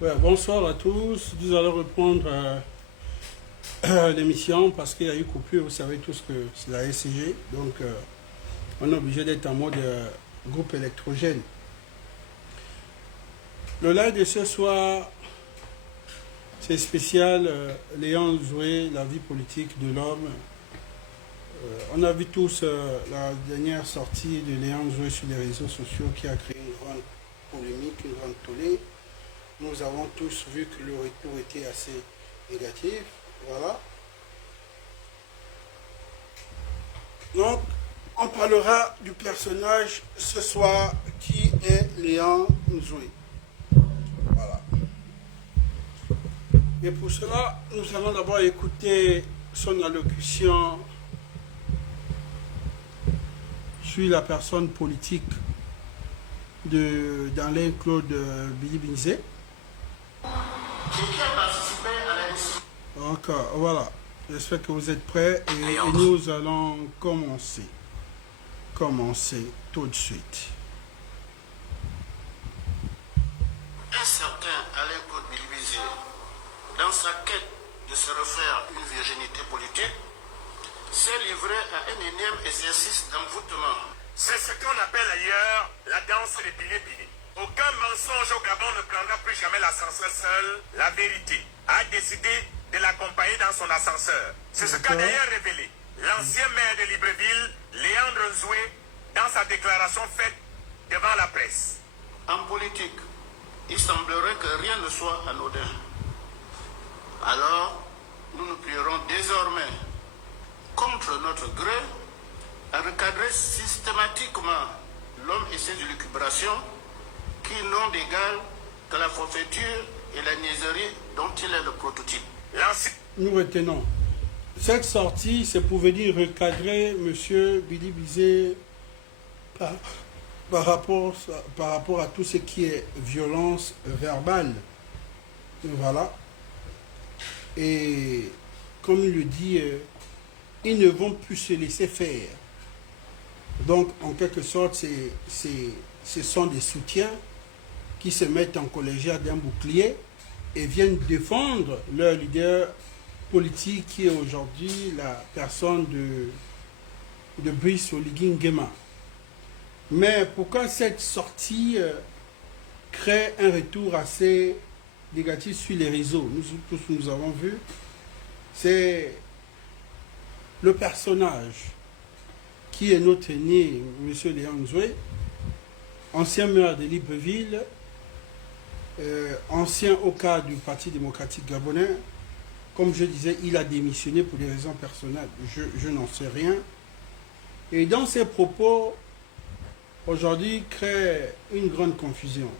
Ouais, bonsoir à tous. Nous allons reprendre l'émission parce qu'il y a eu coupure. Vous savez tous que c'est la SCG. Donc, on est obligé d'être en mode groupe électrogène. Le live de ce soir, c'est spécial. Léon Nzoué, la vie politique de l'homme. On a vu tous la dernière sortie de Léon Nzoué sur les réseaux sociaux qui a créé une grande polémique, une grande tollée. Nous avons tous vu que le retour était assez négatif. Voilà. Donc, on parlera du personnage ce soir qui est Léon Nzoué. Voilà. Et pour cela, nous allons d'abord écouter son allocution sur la personne politique d'Alain Claude Billy-Binzé. Donc voilà, j'espère que vous êtes prêts et nous allons commencer tout de suite. Un certain Alain Claude Billy-Binzé, dans sa quête de se refaire une virginité politique, s'est livré à un énième exercice d'envoûtement. C'est ce qu'on appelle ailleurs la danse des Billy-Billy. Aucun mensonge au Gabon ne prendra plus jamais l'ascenseur seul. La vérité a décidé de l'accompagner dans son ascenseur. C'est ce qu'a d'ailleurs révélé l'ancien maire de Libreville, Léandre Nzoué, dans sa déclaration faite devant la presse. En politique, il semblerait que rien ne soit anodin. Alors, nous nous plierons désormais, contre notre gré, à recadrer systématiquement l'homme et ses élucubrations qui n'ont d'égal que la forfaiture et la niaiserie dont il est le prototype. Nous retenons. Cette sortie, c'est pour venir recadrer M. Billy-Binzé par rapport à tout ce qui est violence verbale. Voilà. Et comme il le dit, ils ne vont plus se laisser faire. Donc, en quelque sorte, ce sont des soutiens qui se mettent en collégial d'un bouclier et viennent défendre leur leader politique qui est aujourd'hui la personne de Brice Oligui Nguema. Mais pourquoi cette sortie crée un retour assez négatif sur les réseaux? Nous avons vu, c'est le personnage qui est notre aîné, M. Léon Nzoué, ancien maire de Libreville, ancien au cadre du Parti démocratique gabonais. Comme je disais, il a démissionné pour des raisons personnelles. Je n'en sais rien. Et dans ses propos, aujourd'hui, crée une grande confusion.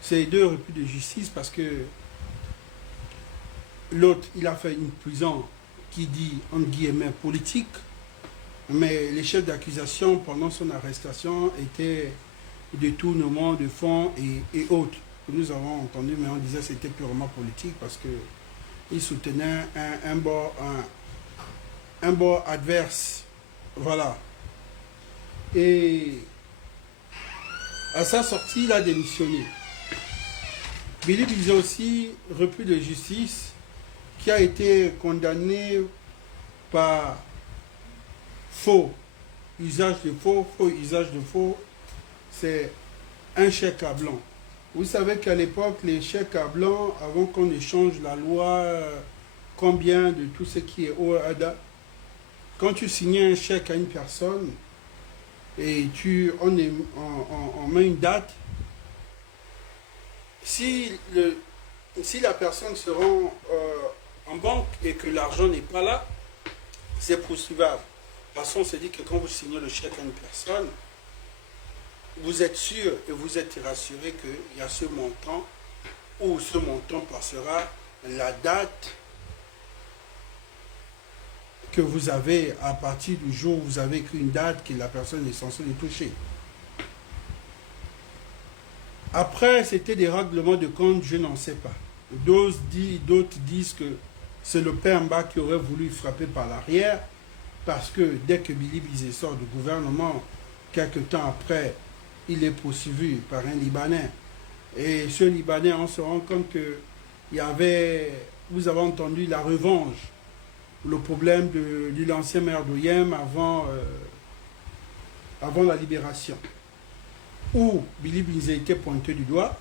C'est deux refus de justice parce que l'autre, il a fait une prison qui dit, entre guillemets, politique, mais les chefs d'accusation pendant son arrestation étaient détournement de fonds et autres que nous avons entendu, mais on disait que c'était purement politique parce que il soutenait un bord adverse. Voilà. Et à sa sortie, il a démissionné. Billy-Binzé aussi, refus de justice, qui a été condamné par faux usage de faux usage de faux, c'est un chèque à blanc. Vous savez qu'à l'époque, les chèques à blanc, avant qu'on échange la loi, combien de tout ce qui est OADA, quand tu signais un chèque à une personne et on met une date, si la personne se rend en banque et que l'argent n'est pas là, c'est poursuivable. De toute façon, on se dit que quand vous signez le chèque à une personne, vous êtes sûr et vous êtes rassuré qu'il y a ce montant, ou ce montant passera la date que vous avez à partir du jour où vous avez écrit une date que la personne est censée les toucher. Après, c'était des règlements de compte, je n'en sais pas. D'autres disent que c'est le père Mba qui aurait voulu frapper par l'arrière, parce que dès que Billy-Binzé sort du gouvernement, quelques temps après, il est poursuivi par un Libanais Et ce Libanais, on se rend compte que il y avait, vous avez entendu la revanche, le problème de l'ancien maire d'Oyem avant la libération, où Billy Bizet était pointé du doigt.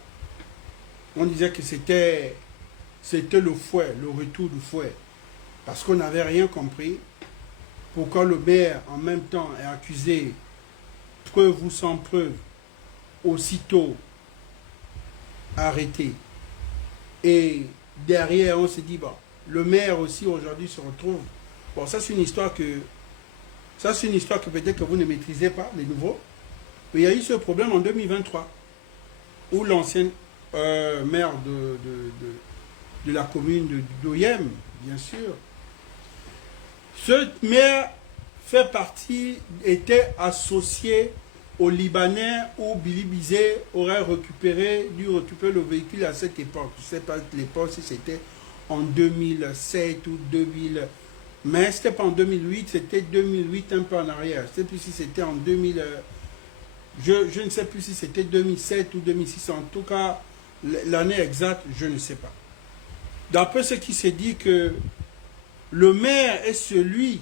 On disait que c'était le fouet, le retour du fouet, parce qu'on n'avait rien compris. Pourquoi le maire, en même temps, est accusé, preuve ou sans preuve, aussitôt arrêté. Et derrière, on s'est dit, bon, le maire aussi aujourd'hui se retrouve. Bon, ça c'est une histoire que peut-être que vous ne maîtrisez pas, les nouveaux. Mais il y a eu ce problème en 2023, où l'ancien maire de la commune d'Oyem, bien sûr, ce maire était associé au Libanais où Billy Bizet aurait dû récupérer le véhicule à cette époque. Je ne sais pas l'époque si c'était en 2007 ou 2000, mais c'était pas en 2008, c'était 2008 un peu en arrière. Je ne sais plus si c'était en 2000, je ne sais plus si c'était 2007 ou 2006, en tout cas l'année exacte, je ne sais pas. D'après ce qui s'est dit que le maire est celui,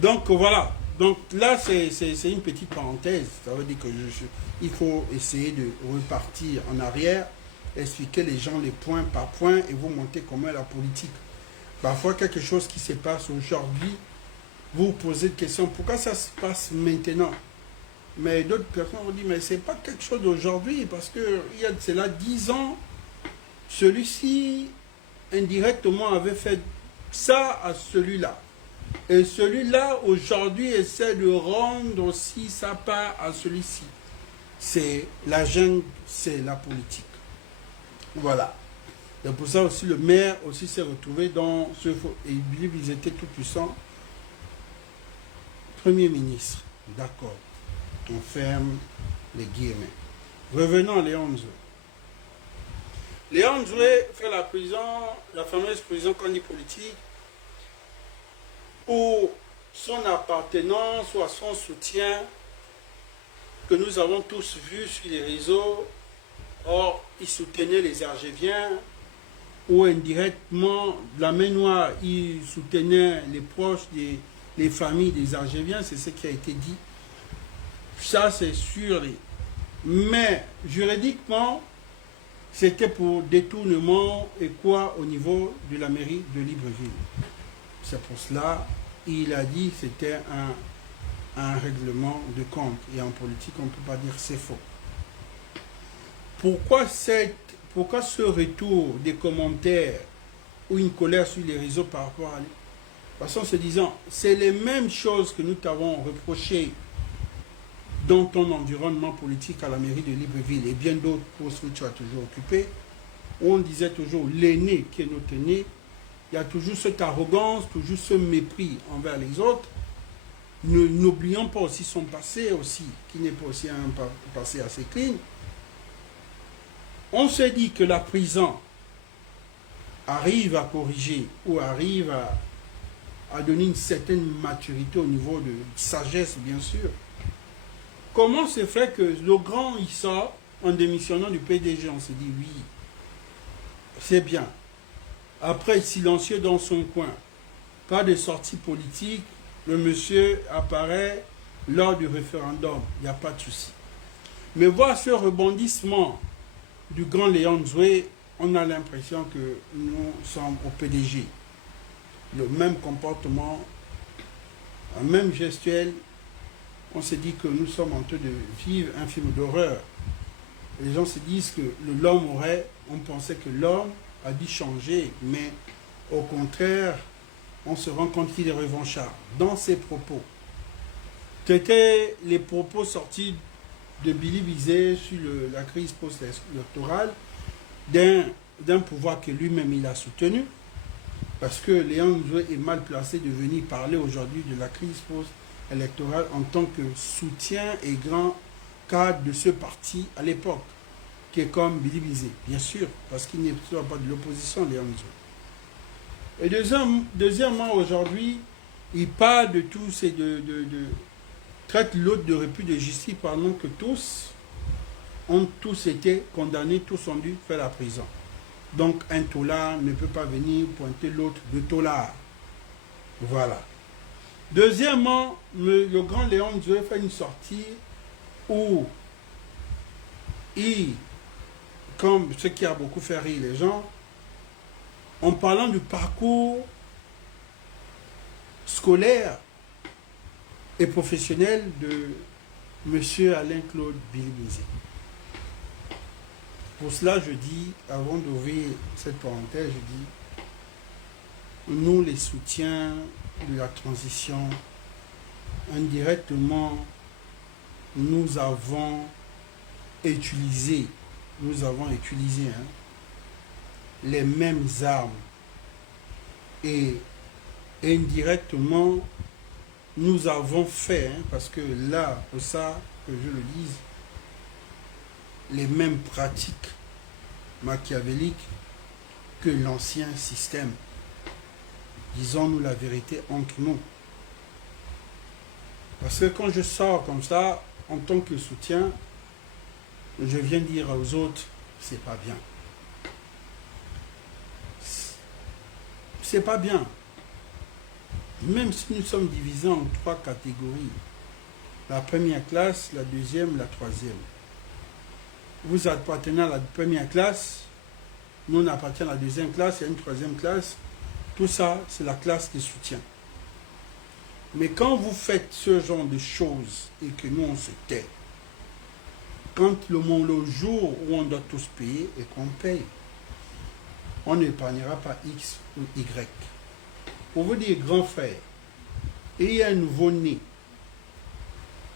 donc voilà, donc là c'est une petite parenthèse, ça veut dire que il faut essayer de repartir en arrière, expliquer les gens les points par point et vous montrer comment est la politique. Parfois quelque chose qui se passe aujourd'hui, vous vous posez des questions, pourquoi ça se passe maintenant? Mais d'autres personnes vont dire, mais c'est pas quelque chose d'aujourd'hui, parce que il y a de cela 10 ans, celui-ci indirectement avait fait ça à celui-là. Et celui-là, aujourd'hui, essaie de rendre aussi sa part à celui-ci. C'est la jungle, c'est la politique. Voilà. Et pour ça aussi, le maire aussi s'est retrouvé dans ce... Et ils étaient tout puissants. Premier ministre, d'accord. On ferme les guillemets. Revenons à Léon Nzoué. Léon Nzoué fait la prison, la fameuse prison qu'on dit politique, pour son appartenance ou à son soutien que nous avons tous vu sur les réseaux. Or, il soutenait les Algériens, ou indirectement, de la main noire, il soutenait les proches des familles des Algériens, c'est ce qui a été dit. Ça, c'est sûr. Mais, juridiquement, c'était pour détournement et quoi au niveau de la mairie de Libreville. C'est pour cela, il a dit que c'était un règlement de compte. Et en politique, on ne peut pas dire c'est faux. Pourquoi ce retour des commentaires ou une colère sur les réseaux par rapport à lui? Parce qu'en se disant, c'est les mêmes choses que nous t'avons reprochées dans ton environnement politique à la mairie de Libreville et bien d'autres postes que tu as toujours occupés. On disait toujours l'aîné qui est notre aîné. Il y a toujours cette arrogance, toujours ce mépris envers les autres. N'oublions pas aussi son passé aussi, qui n'est pas aussi un passé assez clean. On s'est dit que la prison arrive à corriger ou arrive à donner une certaine maturité au niveau de sagesse, bien sûr. Comment se fait que le grand il sort en démissionnant du PDG? On s'est dit oui, c'est bien. Après, silencieux dans son coin, pas de sortie politique, le monsieur apparaît lors du référendum, il n'y a pas de souci. Mais voir ce rebondissement du grand Léon Nzoué, on a l'impression que nous sommes au PDG. Le même comportement, un même gestuel, on se dit que nous sommes en train de vivre un film d'horreur. Les gens se disent que on pensait que l'homme a dû changer, mais au contraire, on se rend compte qu'il est revanchard dans ses propos. C'était les propos sortis de Billy Bizet sur la crise post-électorale, d'un pouvoir que lui-même il a soutenu, parce que Léon Nzoué est mal placé de venir parler aujourd'hui de la crise post-électorale en tant que soutien et grand cadre de ce parti à l'époque, qui est comme Billy Bizet, bien sûr, parce qu'il n'est pas de l'opposition, Léon Nzoué. Et deuxièmement, aujourd'hui, il parle de tous et traite l'autre de refus de justice pendant que tous ont tous été condamnés, tous ont dû faire la prison. Donc un tolard ne peut pas venir pointer l'autre de tolard. Voilà. Deuxièmement, le grand Léon Nzoué fait une sortie où il, comme ce qui a beaucoup fait rire les gens, en parlant du parcours scolaire et professionnel de M. Alain-Claude Bilibizé. Pour cela, je dis, avant d'ouvrir cette parenthèse, je dis, nous les soutiens de la transition, indirectement, nous avons utilisé les mêmes armes et indirectement nous avons fait, parce que là, pour ça que je le dise, les mêmes pratiques machiavéliques que l'ancien système. Disons-nous la vérité entre nous. Parce que quand je sors comme ça, en tant que soutien, je viens dire aux autres, c'est pas bien. C'est pas bien. Même si nous sommes divisés en 3 catégories. La première classe, la deuxième, la troisième. Vous appartenez à la première classe, nous on appartient à la deuxième classe, il y a une troisième classe. Tout ça, c'est la classe qui soutient. Mais quand vous faites ce genre de choses et que nous on se tait, quand le jour où on doit tous payer et qu'on paye, on n'épargnera pas X ou Y. Pour vous dire, grand frère, il y a un nouveau-né,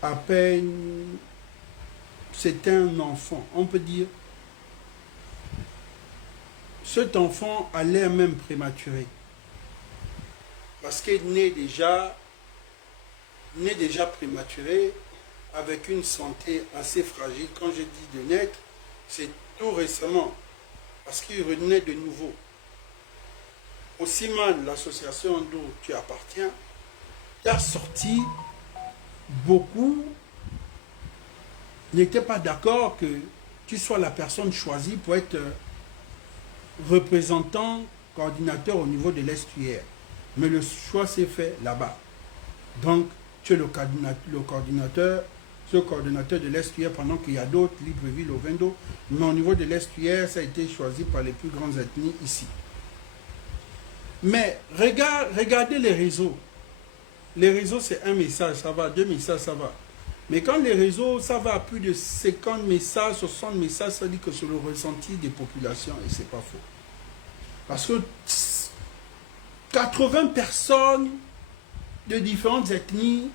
à peine, c'est un enfant, on peut dire, cet enfant a l'air même prématuré, parce qu'il naît déjà prématuré, avec une santé assez fragile. Quand je dis de naître, c'est tout récemment, parce qu'il renaît de nouveau. Aussiman, l'association d'où tu appartiens, tu as sorti beaucoup, n'étaient pas d'accord que tu sois la personne choisie pour être représentant, coordinateur au niveau de l'estuaire. Mais le choix s'est fait là-bas. Donc, tu es le coordinateur, ce coordinateur de l'estuaire, pendant qu'il y a d'autres, Libreville, Ovendo. Mais au niveau de l'estuaire, ça a été choisi par les plus grandes ethnies ici. Mais regardez les réseaux. Les réseaux, c'est un message, ça va, 2 messages, ça va. Mais quand les réseaux, ça va à plus de 50 messages, 60 messages, ça dit que c'est le ressenti des populations, et c'est pas faux. Parce que 80 personnes de différentes ethnies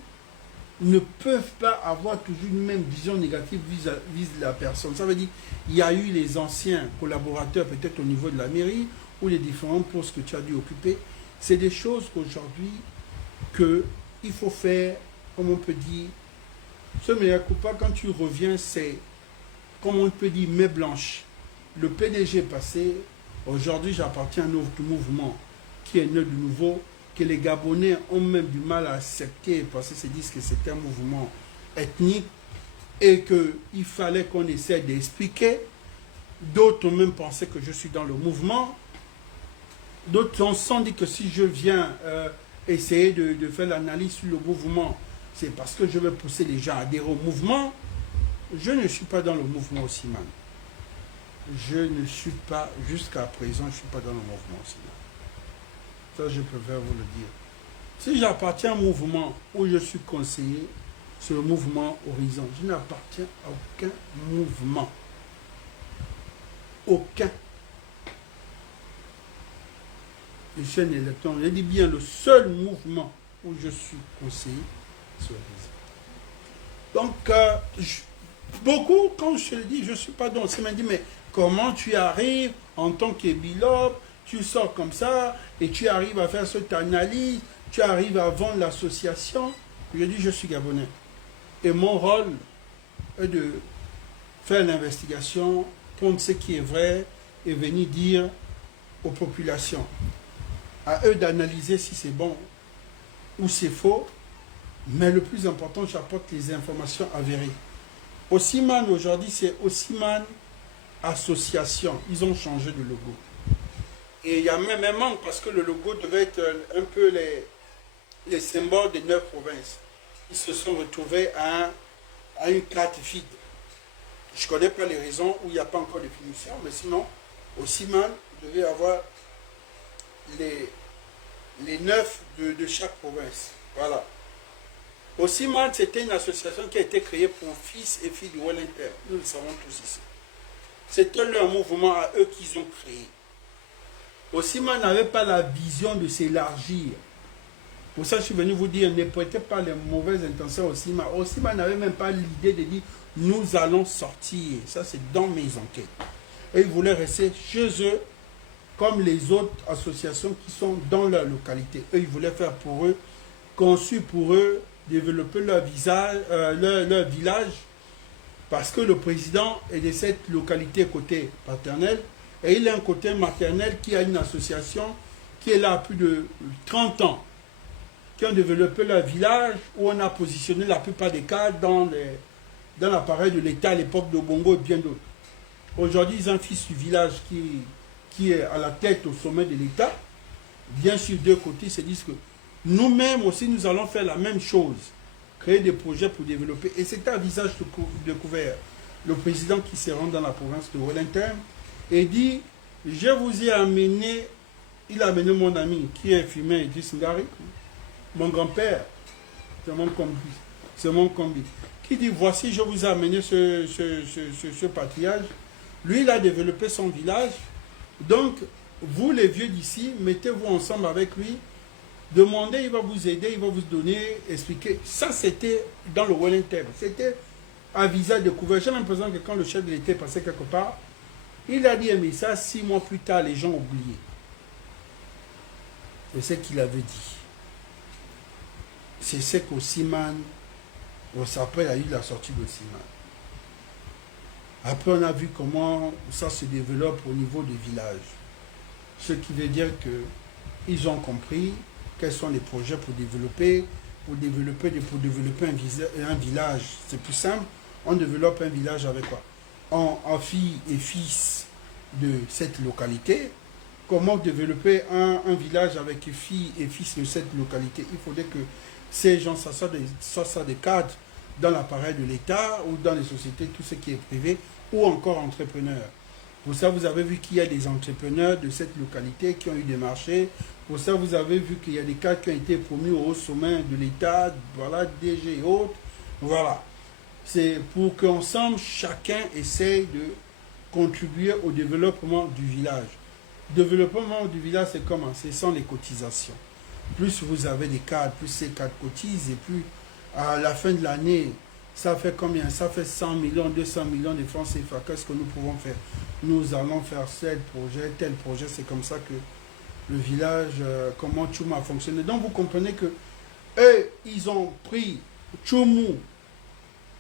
ne peuvent pas avoir toujours une même vision négative vis-à-vis de la personne. Ça veut dire qu'il y a eu les anciens collaborateurs, peut-être au niveau de la mairie, ou les différents postes que tu as dû occuper. C'est des choses qu'aujourd'hui, qu'il faut faire, comme on peut dire, ce meilleur coupable, quand tu reviens, c'est, comme on peut dire, main blanche. Le PDG est passé, aujourd'hui j'appartiens à un autre mouvement qui est né de nouveau, que les Gabonais ont même du mal à accepter parce qu'ils se disent que c'est un mouvement ethnique et qu'il fallait qu'on essaie d'expliquer. D'autres ont même pensé que je suis dans le mouvement. D'autres ont sans dit que si je viens essayer de faire l'analyse sur le mouvement, c'est parce que je veux pousser les gens à adhérer au mouvement. Je ne suis pas dans le mouvement Aussiman. Je ne suis pas, jusqu'à présent, je ne suis pas dans le mouvement Aussiman. Ça, je préfère vous le dire. Si j'appartiens à un mouvement où je suis conseiller, c'est le mouvement Horizon. Je n'appartiens à aucun mouvement. Aucun. Les chaînes électorales, je dis bien le seul mouvement où je suis conseiller, c'est Horizon. Donc, beaucoup, quand je le dis, je ne suis pas dans. Ça m'a dit, mais comment tu arrives en tant que bilobe, tu sors comme ça et tu arrives à faire cette analyse, tu arrives à vendre l'association. Je dis, je suis Gabonais. Et mon rôle est de faire l'investigation, prendre ce qui est vrai et venir dire aux populations, à eux d'analyser si c'est bon ou c'est faux, mais le plus important, j'apporte les informations avérées. Osiman aujourd'hui, c'est Osiman Association. Ils ont changé de logo. Et il y a même un manque parce que le logo devait être un peu les symboles des 9 provinces. Ils se sont retrouvés à une carte vide. Je ne connais pas les raisons où il n'y a pas encore de finition, mais sinon, Osiman devait avoir les 9 de chaque province. Voilà. Osiman, c'était une association qui a été créée pour fils et filles du Wellington. Nous le savons tous ici. C'était leur mouvement à eux qu'ils ont créé. Osiman n'avait pas la vision de s'élargir. Pour ça, je suis venu vous dire, ne prêtez pas les mauvaises intentions à Osiman. Osiman n'avait même pas l'idée de dire, nous allons sortir. Ça, c'est dans mes enquêtes. Et ils voulaient rester chez eux, comme les autres associations qui sont dans leur localité. Eux, ils voulaient faire pour eux, conçu pour eux, développer leur village, parce que le président est de cette localité côté paternel, et il a un côté maternel qui a une association qui est là plus de 30 ans, qui ont développé leur village, où on a positionné la plupart des cas dans l'appareil de l'État à l'époque de Bongo et bien d'autres. Aujourd'hui, ils ont un fils du village qui est à la tête au sommet de l'État. Bien sûr, deux côtés se disent que nous-mêmes aussi, nous allons faire la même chose, créer des projets pour développer. Et c'est un visage découvert. Le président qui se rend dans la province de Wellington et dit, je vous ai amené, il a amené mon ami qui est Fumé Idriss Ngari, mon grand-père, c'est mon combi, qui dit, voici, je vous ai amené ce patriarche. Lui, il a développé son village. Donc, vous les vieux d'ici, mettez-vous ensemble avec lui, demandez, il va vous aider, il va vous donner, expliquer. Ça, c'était dans le Wellington. C'était un visage découvert. J'ai l'impression que quand le chef de l'État passait quelque part, il a dit mais ça, 6 mois plus tard, les gens ont oublié. C'est ce qu'il avait dit. C'est ce qu'Osiman, après, il y a eu la sortie d'Osiman. Après, on a vu comment ça se développe au niveau des villages. Ce qui veut dire qu'ils ont compris quels sont les projets pour développer un village. C'est plus simple. On développe un village avec quoi? En filles et fils de cette localité. Comment développer un village avec filles et fils de cette localité? Il faudrait que ces gens soient des cadres dans l'appareil de l'État ou dans les sociétés, tout ce qui est privé, ou encore entrepreneurs. Pour ça, vous avez vu qu'il y a des entrepreneurs de cette localité qui ont eu des marchés. Pour ça, vous avez vu qu'il y a des cadres qui ont été promus au sommet de l'État, voilà, DG et autres. Voilà. C'est pour qu'ensemble, chacun essaye de contribuer au développement du village. Le développement du village, c'est comment? Ce sont les cotisations. Plus vous avez des cadres, plus ces cadres cotisent, et plus à la fin de l'année, ça fait combien? Ça fait 100 millions, 200 millions de francs CFA. Qu'est-ce que nous pouvons faire? Nous allons faire tel projet. C'est comme ça que le village, comment Tchoumou a fonctionné. Donc vous comprenez que eux, ils ont pris Tchoumou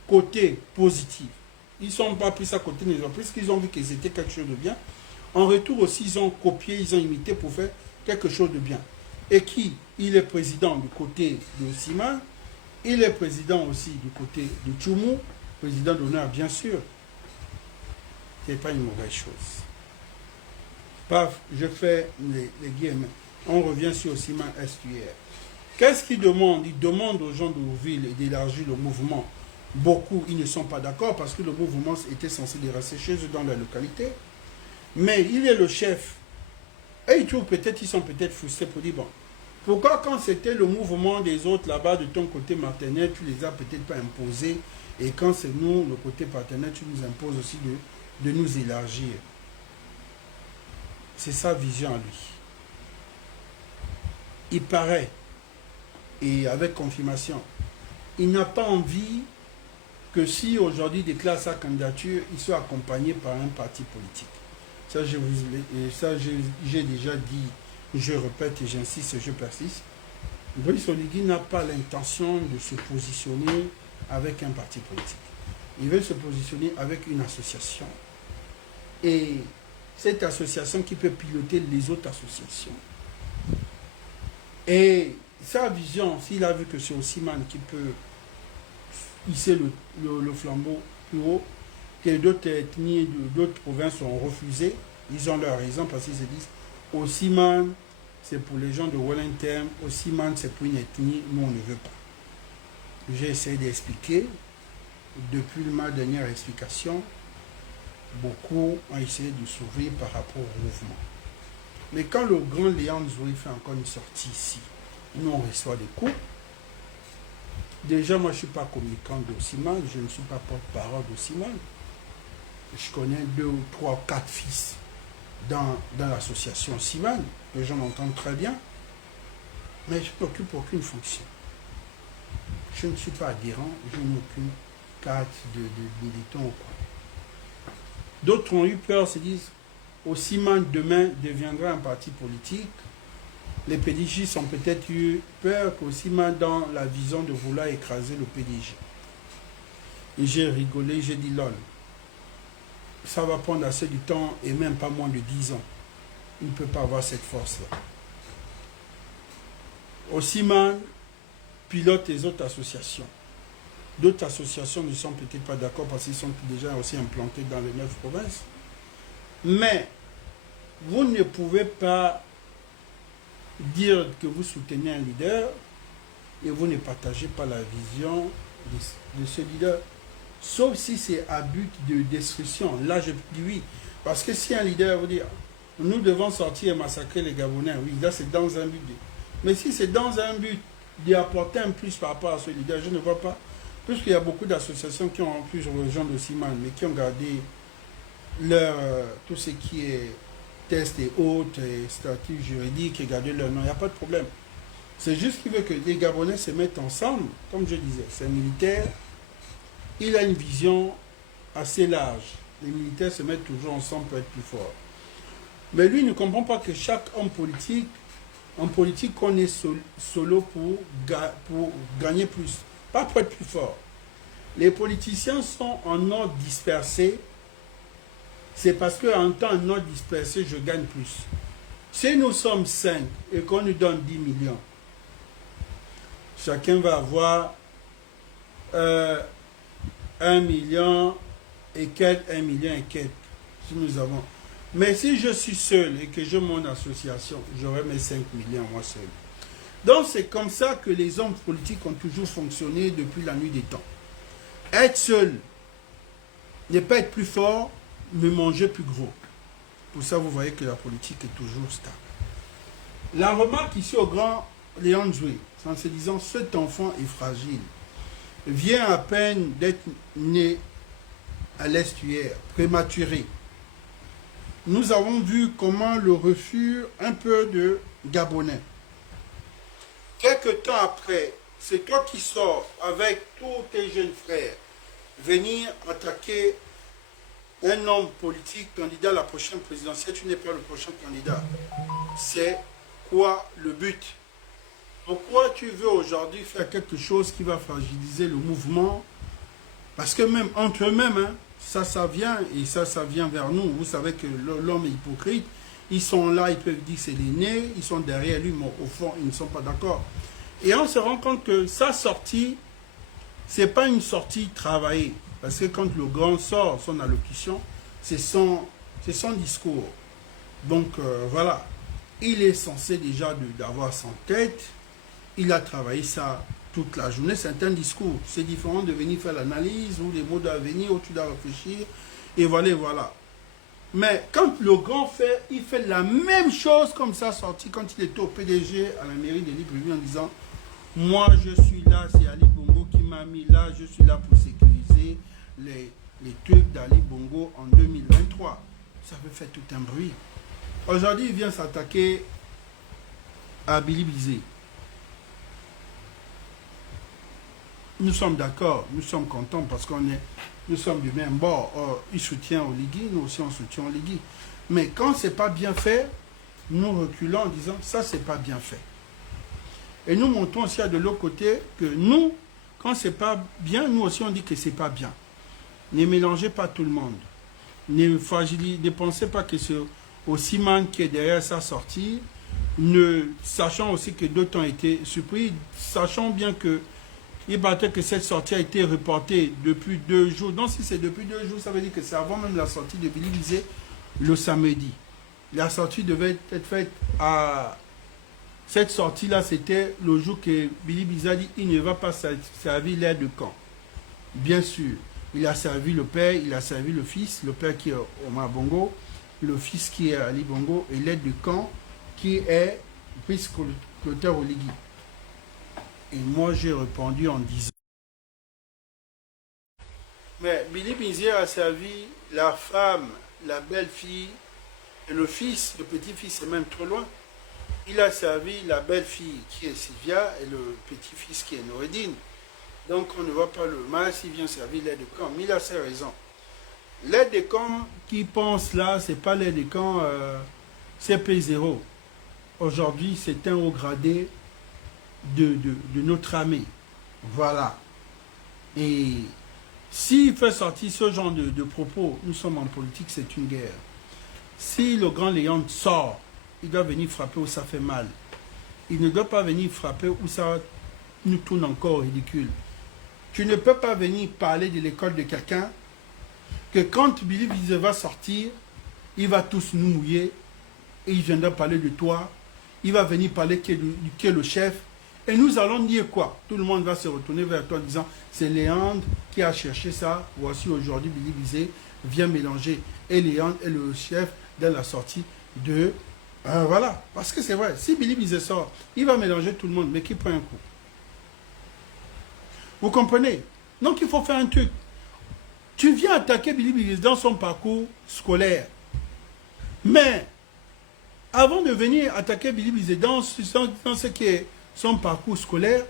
côté positif. Ils ne sont pas pris ça côté négatif, puisqu'ils ont vu qu'ils étaient quelque chose de bien. En retour aussi, ils ont copié, ils ont imité pour faire quelque chose de bien. Et qui? Il est président du côté de Osiman. Il est président aussi du côté de Tchoumou, président d'honneur bien sûr. Ce n'est pas une mauvaise chose. Paf, je fais les guillemets. On revient sur Osiman SQR. Qu'est-ce qu'il demande? Il demande aux gens de Louville d'élargir le mouvement. Beaucoup, ils ne sont pas d'accord parce que le mouvement était censé rester chez eux dans la localité. Mais il est le chef. Et ils trouvent peut-être, ils sont peut-être frustrés pour dire, bon, pourquoi quand c'était le mouvement des autres là-bas de ton côté maternel, tu les as peut-être pas imposés, et quand c'est nous, le côté paternel, tu nous imposes aussi de nous élargir. C'est sa vision à lui. Il paraît, et avec confirmation, il n'a pas envie que si aujourd'hui il déclare sa candidature, il soit accompagné par un parti politique. Ça, j'ai déjà dit, je répète et j'insiste et je persiste. Brice Oligui n'a pas l'intention de se positionner avec un parti politique. Il veut se positionner avec une association. Et cette association qui peut piloter les autres associations. Et sa vision, s'il a vu que c'est Osimhen qui peut hisser le flambeau plus haut, que d'autres ethnies, d'autres provinces ont refusé, ils ont leur raison parce qu'ils se disent Osimhen, c'est pour les gens de Wellington, Osimhen, c'est pour une ethnie, nous on ne veut pas. J'ai essayé d'expliquer, depuis ma dernière explication, beaucoup ont essayé de s'ouvrir par rapport au mouvement. Mais quand le grand Léon Nzoué fait encore une sortie ici, nous on reçoit des coups. Déjà, moi je ne suis pas communicant d'Osimhen, je ne suis pas porte-parole d'Osimhen. Je connais 2 ou 3 ou 4 fils dans l'association Osimhen, les gens m'entendent très bien, mais je n'occupe aucune fonction. Je ne suis pas adhérent, je n'ai aucune carte de militant ou quoi. D'autres ont eu peur, se disent, Osimhen demain deviendra un parti politique. Les PDG ont peut-être eu peur qu'Osimhen dans la vision de vouloir écraser le PDG. Et j'ai rigolé, j'ai dit lol. Ça va prendre assez du temps et même pas moins de 10 ans. Il ne peut pas avoir cette force-là. Osimhen pilote les autres associations. D'autres associations ne sont peut-être pas d'accord parce qu'ils sont déjà aussi implantés dans les 9 provinces. Mais vous ne pouvez pas dire que vous soutenez un leader et vous ne partagez pas la vision de ce leader. Sauf si c'est à but de destruction. Là, je dis oui. Parce que si un leader vous dit nous devons sortir et massacrer les Gabonais, oui, là c'est dans un but. Mais si c'est dans un but d'apporter un plus par rapport à ce leader, je ne vois pas. Puisqu'il y a beaucoup d'associations qui ont plus rejoint d'Osimhen, mais qui ont gardé leur, tout ce qui est test et autres, et statut juridique, et garder leur nom, il n'y a pas de problème. C'est juste qu'il veut que les Gabonais se mettent ensemble, comme je disais, c'est un militaire, il a une vision assez large. Les militaires se mettent toujours ensemble pour être plus forts. Mais lui, il ne comprend pas que chaque homme politique, en politique, qu'on est solo pour gagner plus, pas pour être plus fort. Les politiciens sont en ordre dispersé, c'est parce qu'en temps en ordre dispersé, je gagne plus. Si nous sommes 5 et qu'on nous donne 10 millions, chacun va avoir 1 million et quelques, 1 million et quelques, si nous avons. Mais si je suis seul et que j'ai mon association, j'aurai mes 5 millions moi seul. Donc c'est comme ça que les hommes politiques ont toujours fonctionné depuis la nuit des temps. Être seul, ne pas être plus fort, mais manger plus gros. Pour ça, vous voyez que la politique est toujours stable. La remarque ici au grand Léon Nzoué, en se disant, cet enfant est fragile, vient à peine d'être né à l'estuaire, prématuré. Nous avons vu comment le refus un peu de Gabonais. Quelque temps après, c'est toi qui sors avec tous tes jeunes frères venir attaquer un homme politique candidat à la prochaine présidentielle. Tu n'es pas le prochain candidat. C'est quoi le but? Pourquoi tu veux aujourd'hui faire quelque chose qui va fragiliser le mouvement? Parce que même entre eux-mêmes, hein, ça vient et ça vient vers nous. Vous savez que l'homme est hypocrite. Ils sont là, ils peuvent dire c'est l'aîné, ils sont derrière lui, mais au fond, ils ne sont pas d'accord. Et on se rend compte que sa sortie, ce n'est pas une sortie travaillée. Parce que quand le grand sort son allocution, c'est son discours. Donc voilà, il est censé déjà d'avoir son tête. Il a travaillé ça toute la journée. C'est un discours. C'est différent de venir faire l'analyse ou les mots doivent venir, où tu dois réfléchir. Et voilà, et voilà. Mais quand le grand fait, il fait la même chose comme ça sorti quand il était au PDG à la mairie de Libreville en disant « Moi, je suis là, c'est Ali Bongo qui m'a mis là, je suis là pour sécuriser les trucs d'Ali Bongo en 2023. » Ça veut faire tout un bruit. Aujourd'hui, il vient s'attaquer à Billy Bizet. Nous sommes d'accord, nous sommes contents parce nous sommes du même bord. Or, il soutient Oligui, nous aussi on soutient Oligui. Mais quand c'est pas bien fait, nous reculons en disant ça c'est pas bien fait. Et nous montrons aussi de l'autre côté que nous, quand c'est pas bien, nous aussi on dit que c'est pas bien. Ne mélangez pas tout le monde. Ne pensez pas que c'est Osimhen qui est derrière sa sortie. ne sachant aussi que d'autres ont été surpris, sachant bien que il paraît que cette sortie a été reportée depuis 2 jours. Donc si c'est depuis 2 jours, ça veut dire que c'est avant même la sortie de Billy Bizet le samedi. La sortie devait être faite à... Cette sortie-là, c'était le jour que Billy Bizet a dit il ne va pas servir l'aide de camp. Bien sûr, il a servi le père, il a servi le fils, le père qui est Omar Bongo, le fils qui est Ali Bongo, et l'aide de camp qui est Brice Clotaire Oligui. Et moi, j'ai répondu en disant... Mais Billy Bizet a servi la femme, la belle-fille, et le fils, le petit-fils, c'est même trop loin. Il a servi la belle-fille qui est Sylvia et le petit-fils qui est Noureddine. Donc on ne voit pas le mal s'il vient servir l'aide de camp. Mais il a ses raisons. L'aide de camp qui pense là, c'est pas l'aide de camp CP0. Aujourd'hui, c'est un haut gradé de notre armée. Voilà. Et s'il fait sortir ce genre de propos, nous sommes en politique, c'est une guerre. Si le grand Léon sort, il doit venir frapper où ça fait mal. Il ne doit pas venir frapper où ça nous tourne encore ridicule. Tu ne peux pas venir parler de l'école de quelqu'un que quand Billy Bizet va sortir, il va tous nous mouiller et il viendra parler de toi. Il va venir parler qui est le chef. Et nous allons dire quoi? Tout le monde va se retourner vers toi en disant c'est Léandre qui a cherché ça. Voici aujourd'hui Billy Bizet vient mélanger. Et Léandre est le chef dans la sortie de... voilà, parce que c'est vrai, si Billy Bizet sort, il va mélanger tout le monde, mais qui prend un coup? Vous comprenez? Donc il faut faire un truc. Tu viens attaquer Billy Bizet dans son parcours scolaire. Mais, avant de venir attaquer Billy Bizet dans ce qui est son parcours scolaire,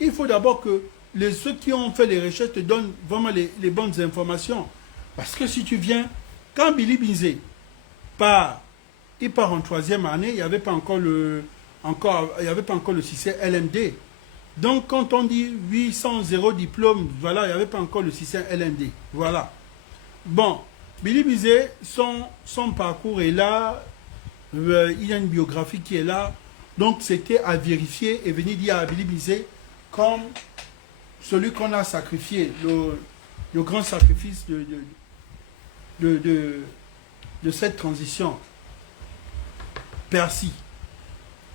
il faut d'abord que ceux qui ont fait les recherches te donnent vraiment les bonnes informations. Parce que si tu viens, quand Billy Bizet il part en 3e année, il n'y avait pas encore le système LMD. Donc quand on dit 800 diplôme, voilà, il n'y avait pas encore le système LMD. Voilà. Bon, Billy Bizet, son parcours est là, il y a une biographie qui est là. Donc c'était à vérifier et venir dire à Billy Bizet comme celui qu'on a sacrifié, le grand sacrifice de cette transition. Percy,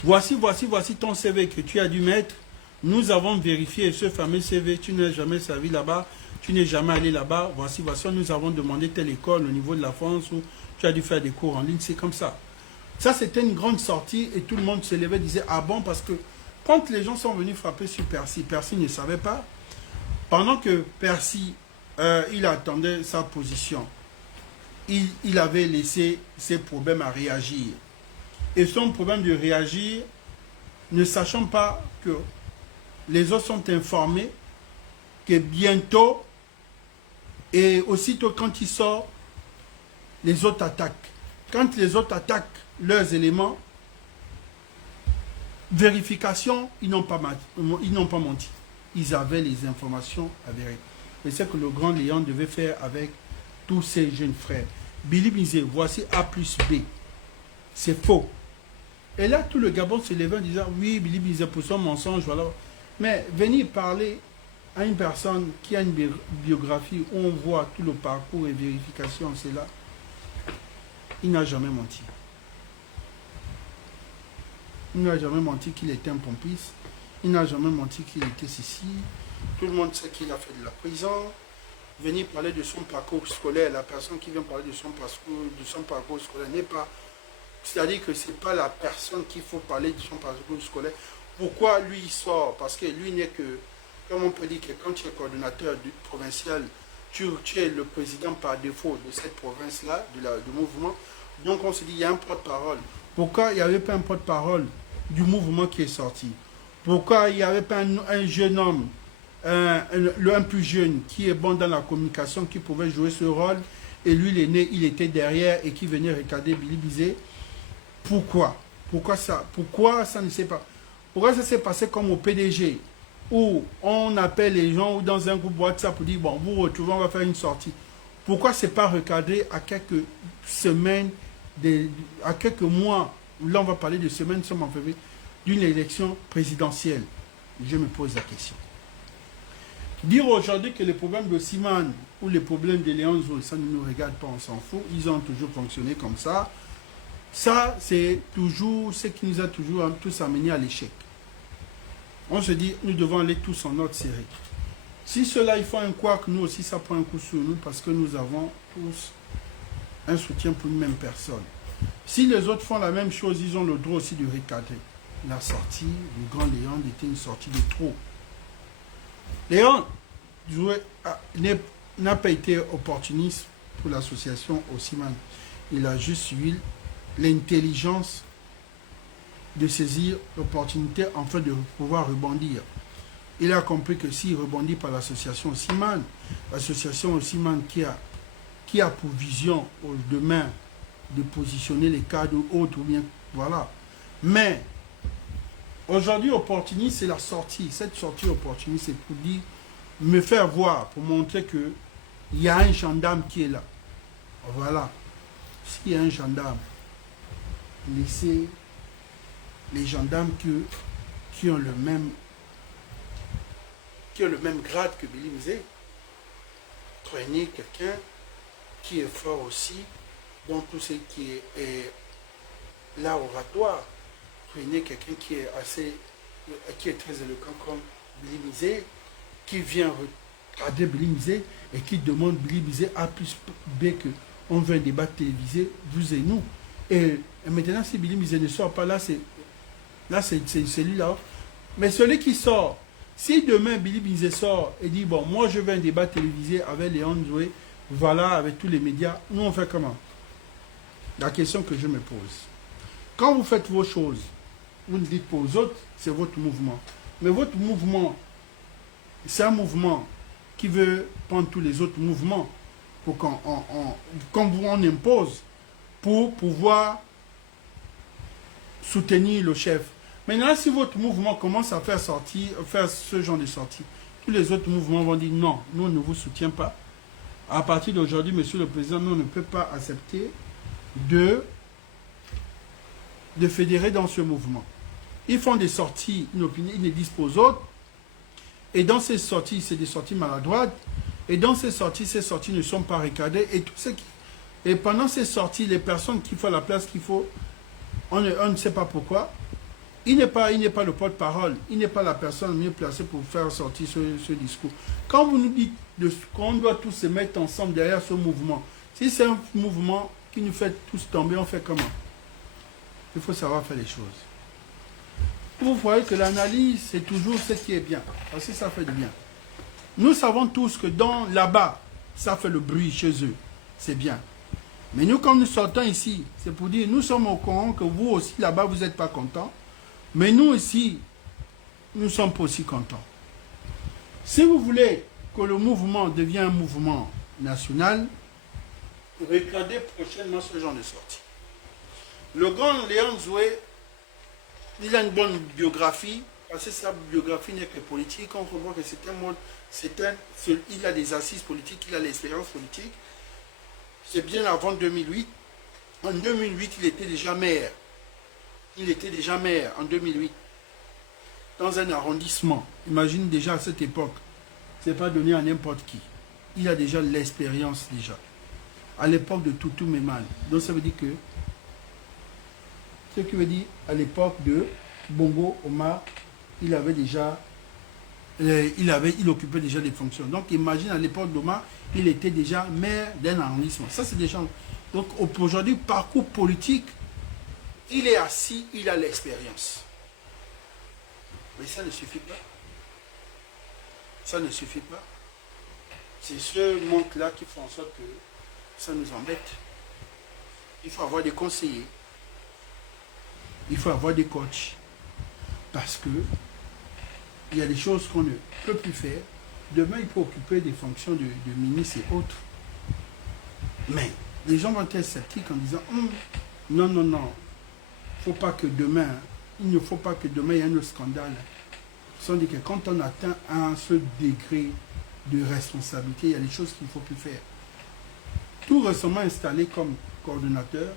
voici ton CV que tu as dû mettre. Nous avons vérifié ce fameux CV, tu n'as jamais servi là-bas, tu n'es jamais allé là-bas. Voici, nous avons demandé telle école au niveau de la France où tu as dû faire des cours en ligne, c'est comme ça. Ça, c'était une grande sortie et tout le monde se levait et disait, ah bon, parce que quand les gens sont venus frapper sur Percy, Percy ne savait pas. Pendant que Percy, il attendait sa position, il avait laissé ses problèmes à réagir. Et son problème de réagir, ne sachant pas que les autres sont informés que bientôt, et aussitôt quand il sort, les autres attaquent. Quand les autres attaquent leurs éléments, vérification, ils n'ont pas menti. Ils avaient les informations avérées. Et c'est ce que le grand Léon devait faire avec tous ses jeunes frères. Billy Bizet, voici A plus B. C'est faux. Et là, tout le Gabon se levait en disant, oui, Billy Bizet, pour son mensonge, voilà. Mais venir parler à une personne qui a une biographie où on voit tout le parcours et vérification, c'est là, il n'a jamais menti. Il n'a jamais menti qu'il était un pompiste. Il n'a jamais menti qu'il était ceci. Tout le monde sait qu'il a fait de la prison. Venir parler de son parcours scolaire, la personne qui vient parler de son parcours scolaire n'est pas... C'est-à-dire que ce n'est pas la personne qu'il faut parler de son parcours scolaire. Pourquoi lui il sort? Parce que lui n'est que, comme on peut dire que quand tu es coordonnateur provincial, tu es le président par défaut de cette province-là, du mouvement. Donc on se dit, il y a un porte-parole. Pourquoi il n'y avait pas un porte-parole du mouvement qui est sorti? Pourquoi il n'y avait pas un jeune homme, un plus jeune, qui est bon dans la communication, qui pouvait jouer ce rôle, et lui l'aîné, il était derrière et qui venait regarder Billy Bizet? Pourquoi? Pourquoi ça ne s'est pas? Pourquoi ça s'est passé comme au PDG, où on appelle les gens ou dans un groupe WhatsApp pour dire, bon, vous retrouvez, on va faire une sortie. Pourquoi ce n'est pas recadré à quelques semaines, à quelques mois là on va parler de semaine, nous sommes en février, d'une élection présidentielle. Je me pose la question. Dire aujourd'hui que les problèmes de Simane ou les problèmes de Léon Nzoué, ça ne nous regarde pas, on s'en fout, ils ont toujours fonctionné comme ça. Ça, c'est toujours ce qui nous a toujours tous amenés à l'échec. On se dit, nous devons aller tous en ordre serré. Si cela, il faut un couac, nous aussi, ça prend un coup sur nous parce que nous avons tous un soutien pour une même personne. Si les autres font la même chose, ils ont le droit aussi de recadrer. La sortie du grand Léon était une sortie de trop. Léon n'a pas été opportuniste pour l'association Osiman. Il a juste eu l'intelligence de saisir l'opportunité afin de pouvoir rebondir. Il a compris que s'il rebondit par l'association Osiman qui a pour vision demain de positionner les cadres autres ou bien voilà. Mais aujourd'hui, opportuniste, c'est la sortie. Cette sortie opportuniste, c'est pour dire, me faire voir, pour montrer que il y a un gendarme qui est là. Voilà. S'il y a un gendarme, laissez les gendarmes qui ont le même grade que Billy Mzé. Prenez quelqu'un qui est fort aussi dans tout ce qui est l'art oratoire. Prenez quelqu'un qui est très éloquent comme Billy Mzé, qui vient regarder Billy Mzé et qui demande Billy Mzé A plus B que on veut un débat télévisé, vous et nous. Et maintenant, si Billy Mzé ne sort pas, là c'est celui-là. Mais celui qui sort, si demain Billy Mzé sort et dit, bon, moi je veux un débat télévisé avec Léon Nzoué, voilà, avec tous les médias, nous on fait comment? La question que je me pose. Quand vous faites vos choses, vous ne dites pas aux autres, c'est votre mouvement. Mais votre mouvement, c'est un mouvement qui veut prendre tous les autres mouvements pour qu'on impose pour pouvoir soutenir le chef. Maintenant, si votre mouvement commence à faire ce genre de sortie, tous les autres mouvements vont dire non, nous on ne vous soutient pas. À partir d'aujourd'hui, monsieur le président, nous on ne peut pas accepter de fédérer dans ce mouvement. Ils font des sorties, une opinion, ils ne disent pas aux autres. Et dans ces sorties, c'est des sorties maladroites. Et dans ces sorties ne sont pas recadrées. Et pendant ces sorties, les personnes qui font la place qu'il faut, on ne sait pas pourquoi. Il n'est pas le porte-parole. Il n'est pas la personne mieux placée pour faire sortir ce discours. Quand vous nous dites qu'on doit tous se mettre ensemble derrière ce mouvement, si c'est un mouvement qui nous fait tous tomber, on fait comment? Il faut savoir faire les choses. Vous voyez que l'analyse, c'est toujours ce qui est bien. Parce que ça fait du bien. Nous savons tous que là-bas, ça fait le bruit chez eux. C'est bien. Mais nous, quand nous sortons ici, c'est pour dire, nous sommes au courant que vous aussi, là-bas, vous n'êtes pas contents. Mais nous ici, nous ne sommes pas aussi contents. Si vous voulez que le mouvement devienne un mouvement national, regardez prochainement ce genre de sortie. Le grand Léon Nzoué, il a une bonne biographie, parce que sa biographie n'est que politique. On comprend que il a des assises politiques, il a l'expérience politique. C'est bien avant 2008. En 2008, il était déjà maire. Il était déjà maire en 2008. Dans un arrondissement. Imagine déjà à cette époque. Ce n'est pas donné à n'importe qui. Il a déjà l'expérience déjà. À l'époque de Toutou Méman. Donc ça veut dire que ce qui veut dire à l'époque de Bongo Omar, il avait déjà, il occupait déjà des fonctions. Donc imagine à l'époque d'Omar, il était déjà maire d'un arrondissement. Ça c'est déjà. Donc aujourd'hui, parcours politique, il est assis, il a l'expérience. Mais ça ne suffit pas. Ça ne suffit pas. C'est ce manque-là qui fait en sorte que ça nous embête. Il faut avoir des conseillers. Il faut avoir des coachs. Parce que il y a des choses qu'on ne peut plus faire. Demain, il peut occuper des fonctions de ministre et autres. Mais les gens vont être sceptiques en disant non, non, non. Il ne faut pas que demain il y ait un scandale. Sans dire que quand on atteint ce degré de responsabilité, il y a des choses qu'il ne faut plus faire. Tout récemment installé comme coordonnateur,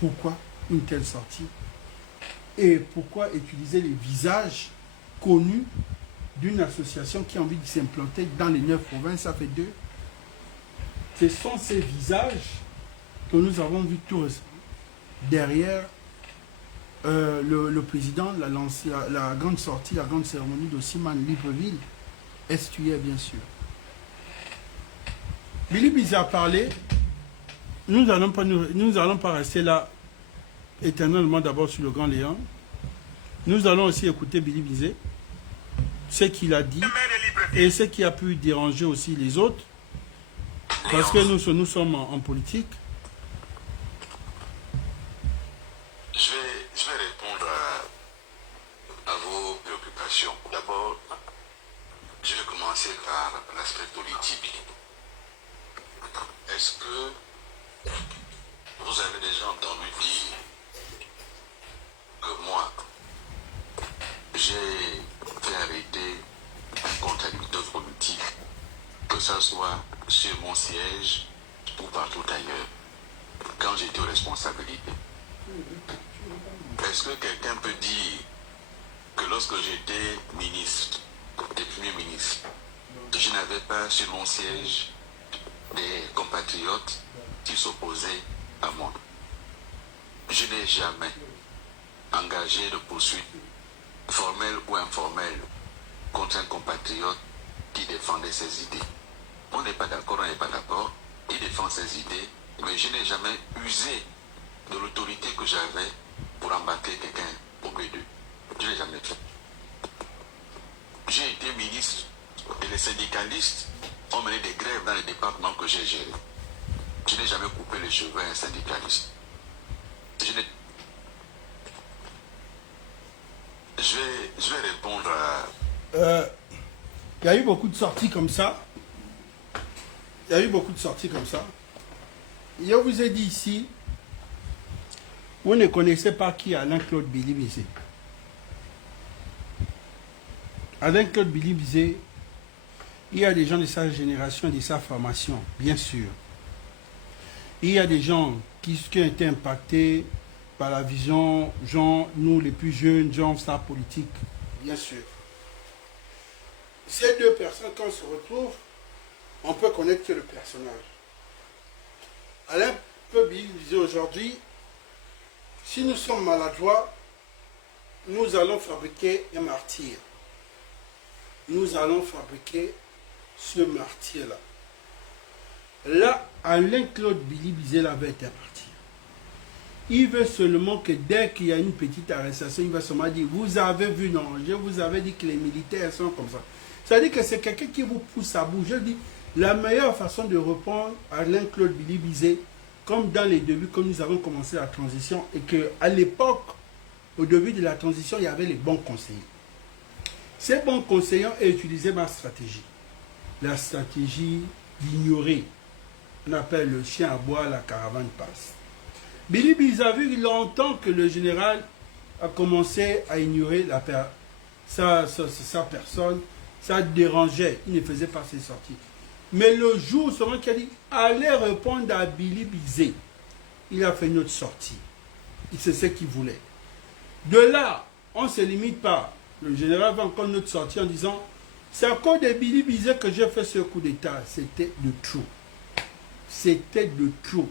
pourquoi? une telle sortie? Et pourquoi utiliser les visages connus d'une association qui a envie de s'implanter dans les 9 provinces? Ça fait 2. Ce sont ces visages que nous avons vus tout récemment derrière le président, la grande sortie, la grande cérémonie d'Ossiman Libreville, Estuaire bien sûr. Billy-Bizé a parlé. Nous n'allons pas rester là éternellement d'abord sur le Grand Léon. Nous allons aussi écouter Billy-Bizé, ce qu'il a dit et ce qui a pu déranger aussi les autres, parce que nous sommes en politique. Je vais répondre à vos préoccupations. D'abord, je vais commencer par l'aspect politique. Est-ce que vous avez déjà entendu dire que moi, j'ai fait arrêter un contradicteur politique, que ce soit sur mon siège ou partout ailleurs, quand j'étais aux responsabilités? Est-ce que quelqu'un peut dire que lorsque j'étais ministre, des premiers ministres, je n'avais pas sur mon siège des compatriotes qui s'opposaient à moi? Je n'ai jamais engagé de poursuite formelle ou informelle contre un compatriote qui défendait ses idées. On n'est pas d'accord, il défend ses idées, mais je n'ai jamais usé de l'autorité que j'avais pour embarquer quelqu'un au milieu d'eux. Je ne l'ai jamais fait. J'ai été ministre et les syndicalistes ont mené des grèves dans les départements que j'ai gérés. Je n'ai jamais coupé les cheveux à un syndicaliste. Je vais répondre à... Il y a eu beaucoup de sorties comme ça. Je vous ai dit ici, vous ne connaissez pas qui est Alain-Claude Billy-Bizé. Alain-Claude Billy-Bizé, il y a des gens de sa génération et de sa formation, bien sûr. Il y a des gens qui ont été impactés par la vision, genre nous les plus jeunes, genre star politique, bien sûr. Ces deux personnes, quand on se retrouve, on peut connaître le personnage. Alain-Claude Billy-Bizé aujourd'hui, si nous sommes maladroits, nous allons fabriquer un martyr. Nous allons fabriquer ce martyr-là. Là, Alain-Claude Billy-Bizé avait été un martyr. Il veut seulement que dès qu'il y a une petite arrestation, il va seulement dire, vous avez vu, non, je vous avais dit que les militaires sont comme ça. C'est-à-dire que c'est quelqu'un qui vous pousse à bouger. Je dis, la meilleure façon de reprendre Alain-Claude Billy-Bizé, comme dans les débuts, comme nous avons commencé la transition, et qu'à l'époque, au début de la transition, il y avait les bons conseillers. Ces bons conseillers ont utilisé ma stratégie. La stratégie d'ignorer. On appelle le chien à bois, la caravane passe. Billy-Bizé a vu longtemps que le général a commencé à ignorer sa personne. Ça dérangeait. Il ne faisait pas ses sorties. Mais le jour seulement qu'il a dit, allez répondre à Billy-Bizé, il a fait une autre sortie. C'est ce qu'il voulait. De là, on ne se limite pas. Le général va encore une autre sortie en disant, c'est à cause de Billy-Bizé que j'ai fait ce coup d'État. C'était de trop. C'était de trop.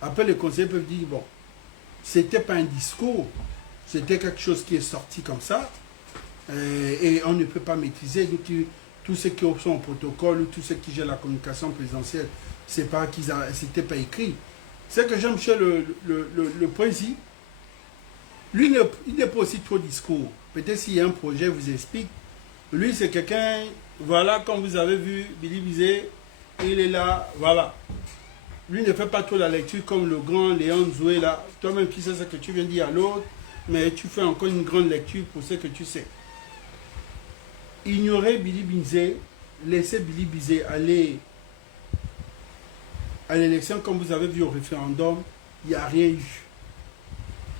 Après, les conseillers peuvent dire, bon, c'était pas un discours, c'était quelque chose qui est sorti comme ça, et on ne peut pas maîtriser. Donc, tous ceux qui sont au protocole, ou tous ceux qui gèrent la communication présidentielle, c'est pas qu'ils c'était pas écrit. C'est que Jean-Michel, le président, lui, il n'est pas aussi trop discours. Peut-être s'il y a un projet, vous explique. Lui, c'est quelqu'un, voilà, comme vous avez vu, Billy-Bizé, il est là, voilà. Lui ne fait pas trop la lecture comme le grand Léon Zoué là. Toi-même, tu sais ce que tu viens de dire à l'autre, mais tu fais encore une grande lecture pour ce que tu sais. Ignorer Billy-Bizé, laisser Billy-Bizé aller à l'élection, comme vous avez vu au référendum, il n'y a rien eu.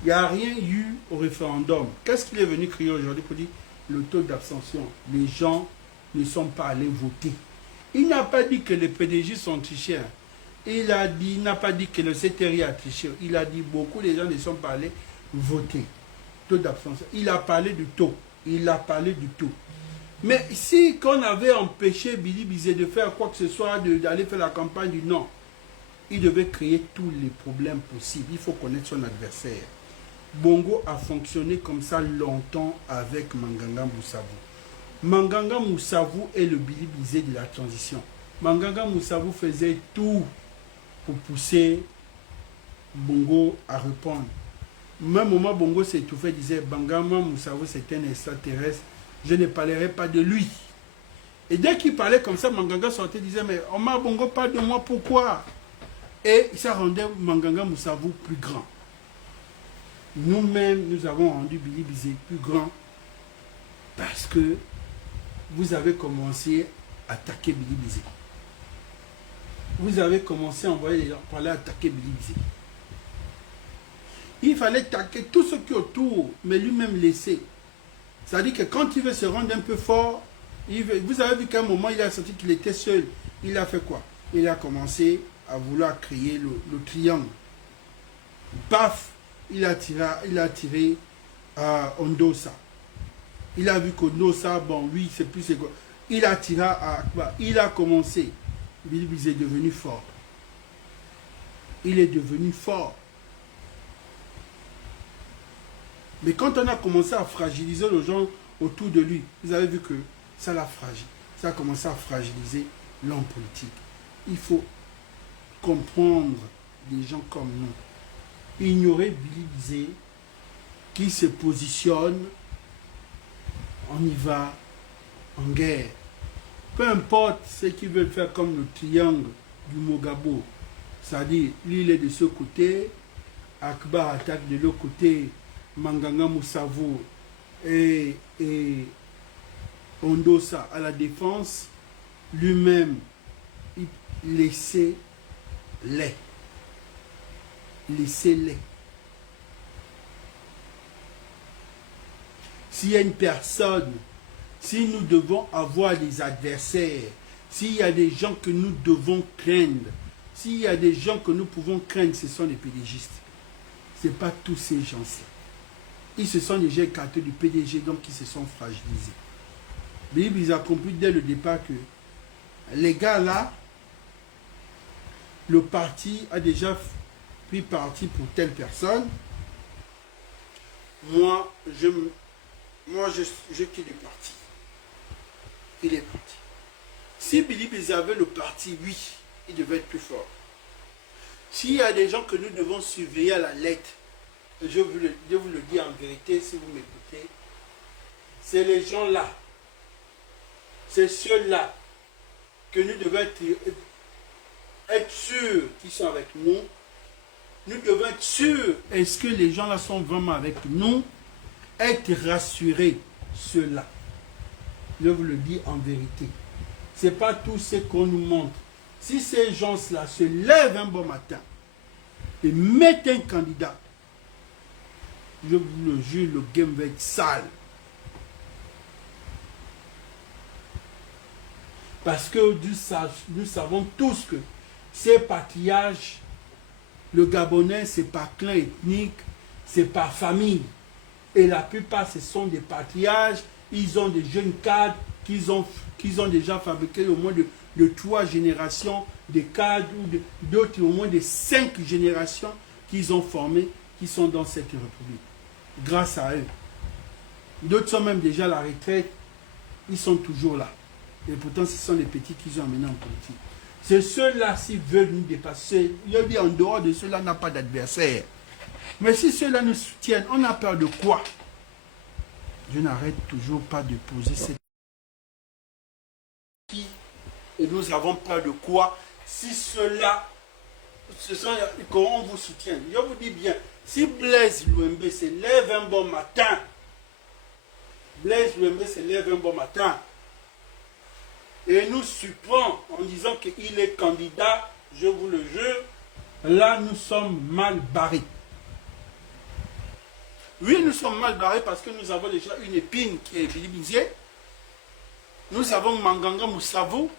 Il n'y a rien eu au référendum. Qu'est-ce qu'il est venu crier aujourd'hui pour dire le taux d'abstention? Les gens ne sont pas allés voter. Il n'a pas dit que les PDG sont trichés. il a dit, il n'a pas dit que le CTRI a triché. Il a dit beaucoup de gens ne sont pas allés voter. Taux d'abstention. Il a parlé du taux. Il a parlé du taux. Mais si qu'on avait empêché Billy Bizet de faire quoi que ce soit, d'aller faire la campagne du non, il devait créer tous les problèmes possibles. Il faut connaître son adversaire. Bongo a fonctionné comme ça longtemps avec Manganga Moussavou. Manganga Moussavou est le Billy Bizet de la transition. Manganga Moussavou faisait tout pour pousser Bongo à répondre. Même au moment où Bongo s'étouffait, disait Manganga Moussavou c'est un extraterrestre, je ne parlerai pas de lui. Et dès qu'il parlait comme ça, Manganga sortait et disait mais Omar Bongo parle de moi, pourquoi? Et ça rendait Manganga Moussavou plus grand. Nous-mêmes, nous avons rendu Billy Bizet plus grand parce que vous avez commencé à attaquer Billy Bizet. Vous avez commencé à envoyer les gens pour aller attaquer Billy Bizet. Il fallait attaquer tout ce qui est autour, mais lui-même laisser. C'est-à-dire que quand il veut se rendre un peu fort, vous avez vu qu'à un moment, il a senti qu'il était seul. Il a fait quoi? Il a commencé à vouloir créer le triangle. Paf! Il a tiré à Ondosa. Il a vu qu'Ondosa, bon, lui, c'est plus égal. Il a tiré à Akba. Il a commencé. Billy Bizet est devenu fort. Il est devenu fort. Mais quand on a commencé à fragiliser les gens autour de lui, vous avez vu que ça l'a fragile. Ça a commencé à fragiliser l'homme politique. Il faut comprendre des gens comme nous. Ignorer Billy Bizet qui se positionne, on y va en guerre. Peu importe ce qu'ils veulent faire comme le triangle du Mogabo. C'est-à-dire, lui il est de ce côté, Akbar attaque de l'autre côté, Manganga Moussavou et Ondosa à la défense, lui-même, il laissez-les. Laissez-les. S'il y a une personne, si nous devons avoir des adversaires, s'il y a des gens que nous devons craindre, s'il y a des gens que nous pouvons craindre, ce sont les PDGistes. Ce n'est pas tous ces gens-ci. Ils se sont déjà écartés du PDG, donc ils se sont fragilisés. Mais ils ont compris dès le départ que les gars là, le parti a déjà pris parti pour telle personne. Moi, je quitte le parti. Il est parti. Si Billy Bizet avait le parti, oui, il devait être plus fort. S'il y a des gens que nous devons surveiller à la lettre, je vous le dis en vérité, si vous m'écoutez, c'est les gens-là, c'est ceux-là que nous devons être sûrs qu'ils sont avec nous. Nous devons être sûrs, est-ce que les gens-là sont vraiment avec nous? Être rassurés, ceux-là. Je vous le dis en vérité. Ce n'est pas tout ce qu'on nous montre. Si ces gens-là se lèvent un bon matin et mettent un candidat, je vous le jure, le game va être sale. Parce que nous savons tous que ces patriages, le Gabonais, c'est par clan ethnique, c'est par famille. Et la plupart, ce sont des patriages. Ils ont des jeunes cadres qu'ils ont déjà fabriqués au moins de 3 générations, des cadres ou d'autres au moins de 5 générations qu'ils ont formés, qui sont dans cette république. Grâce à eux. D'autres sont même déjà à la retraite. Ils sont toujours là. Et pourtant, ce sont les petits qu'ils ont amenés en politique. C'est ceux-là, s'ils veulent nous dépasser, il dit en dehors de ceux-là, on n'a pas d'adversaire. Mais si ceux-là nous soutiennent, on a peur de quoi? Je n'arrête toujours pas de poser cette question. Et nous avons peur de quoi? Si ceux-là, qu'on vous soutient. Je vous dis bien, si Blaise Louembe se lève un bon matin, et nous surprend en disant qu'il est candidat, je vous le jure, là nous sommes mal barrés. Oui, nous sommes mal barrés parce que nous avons déjà une épine qui est Billy Bizet. Nous avons Manganga Moussavou.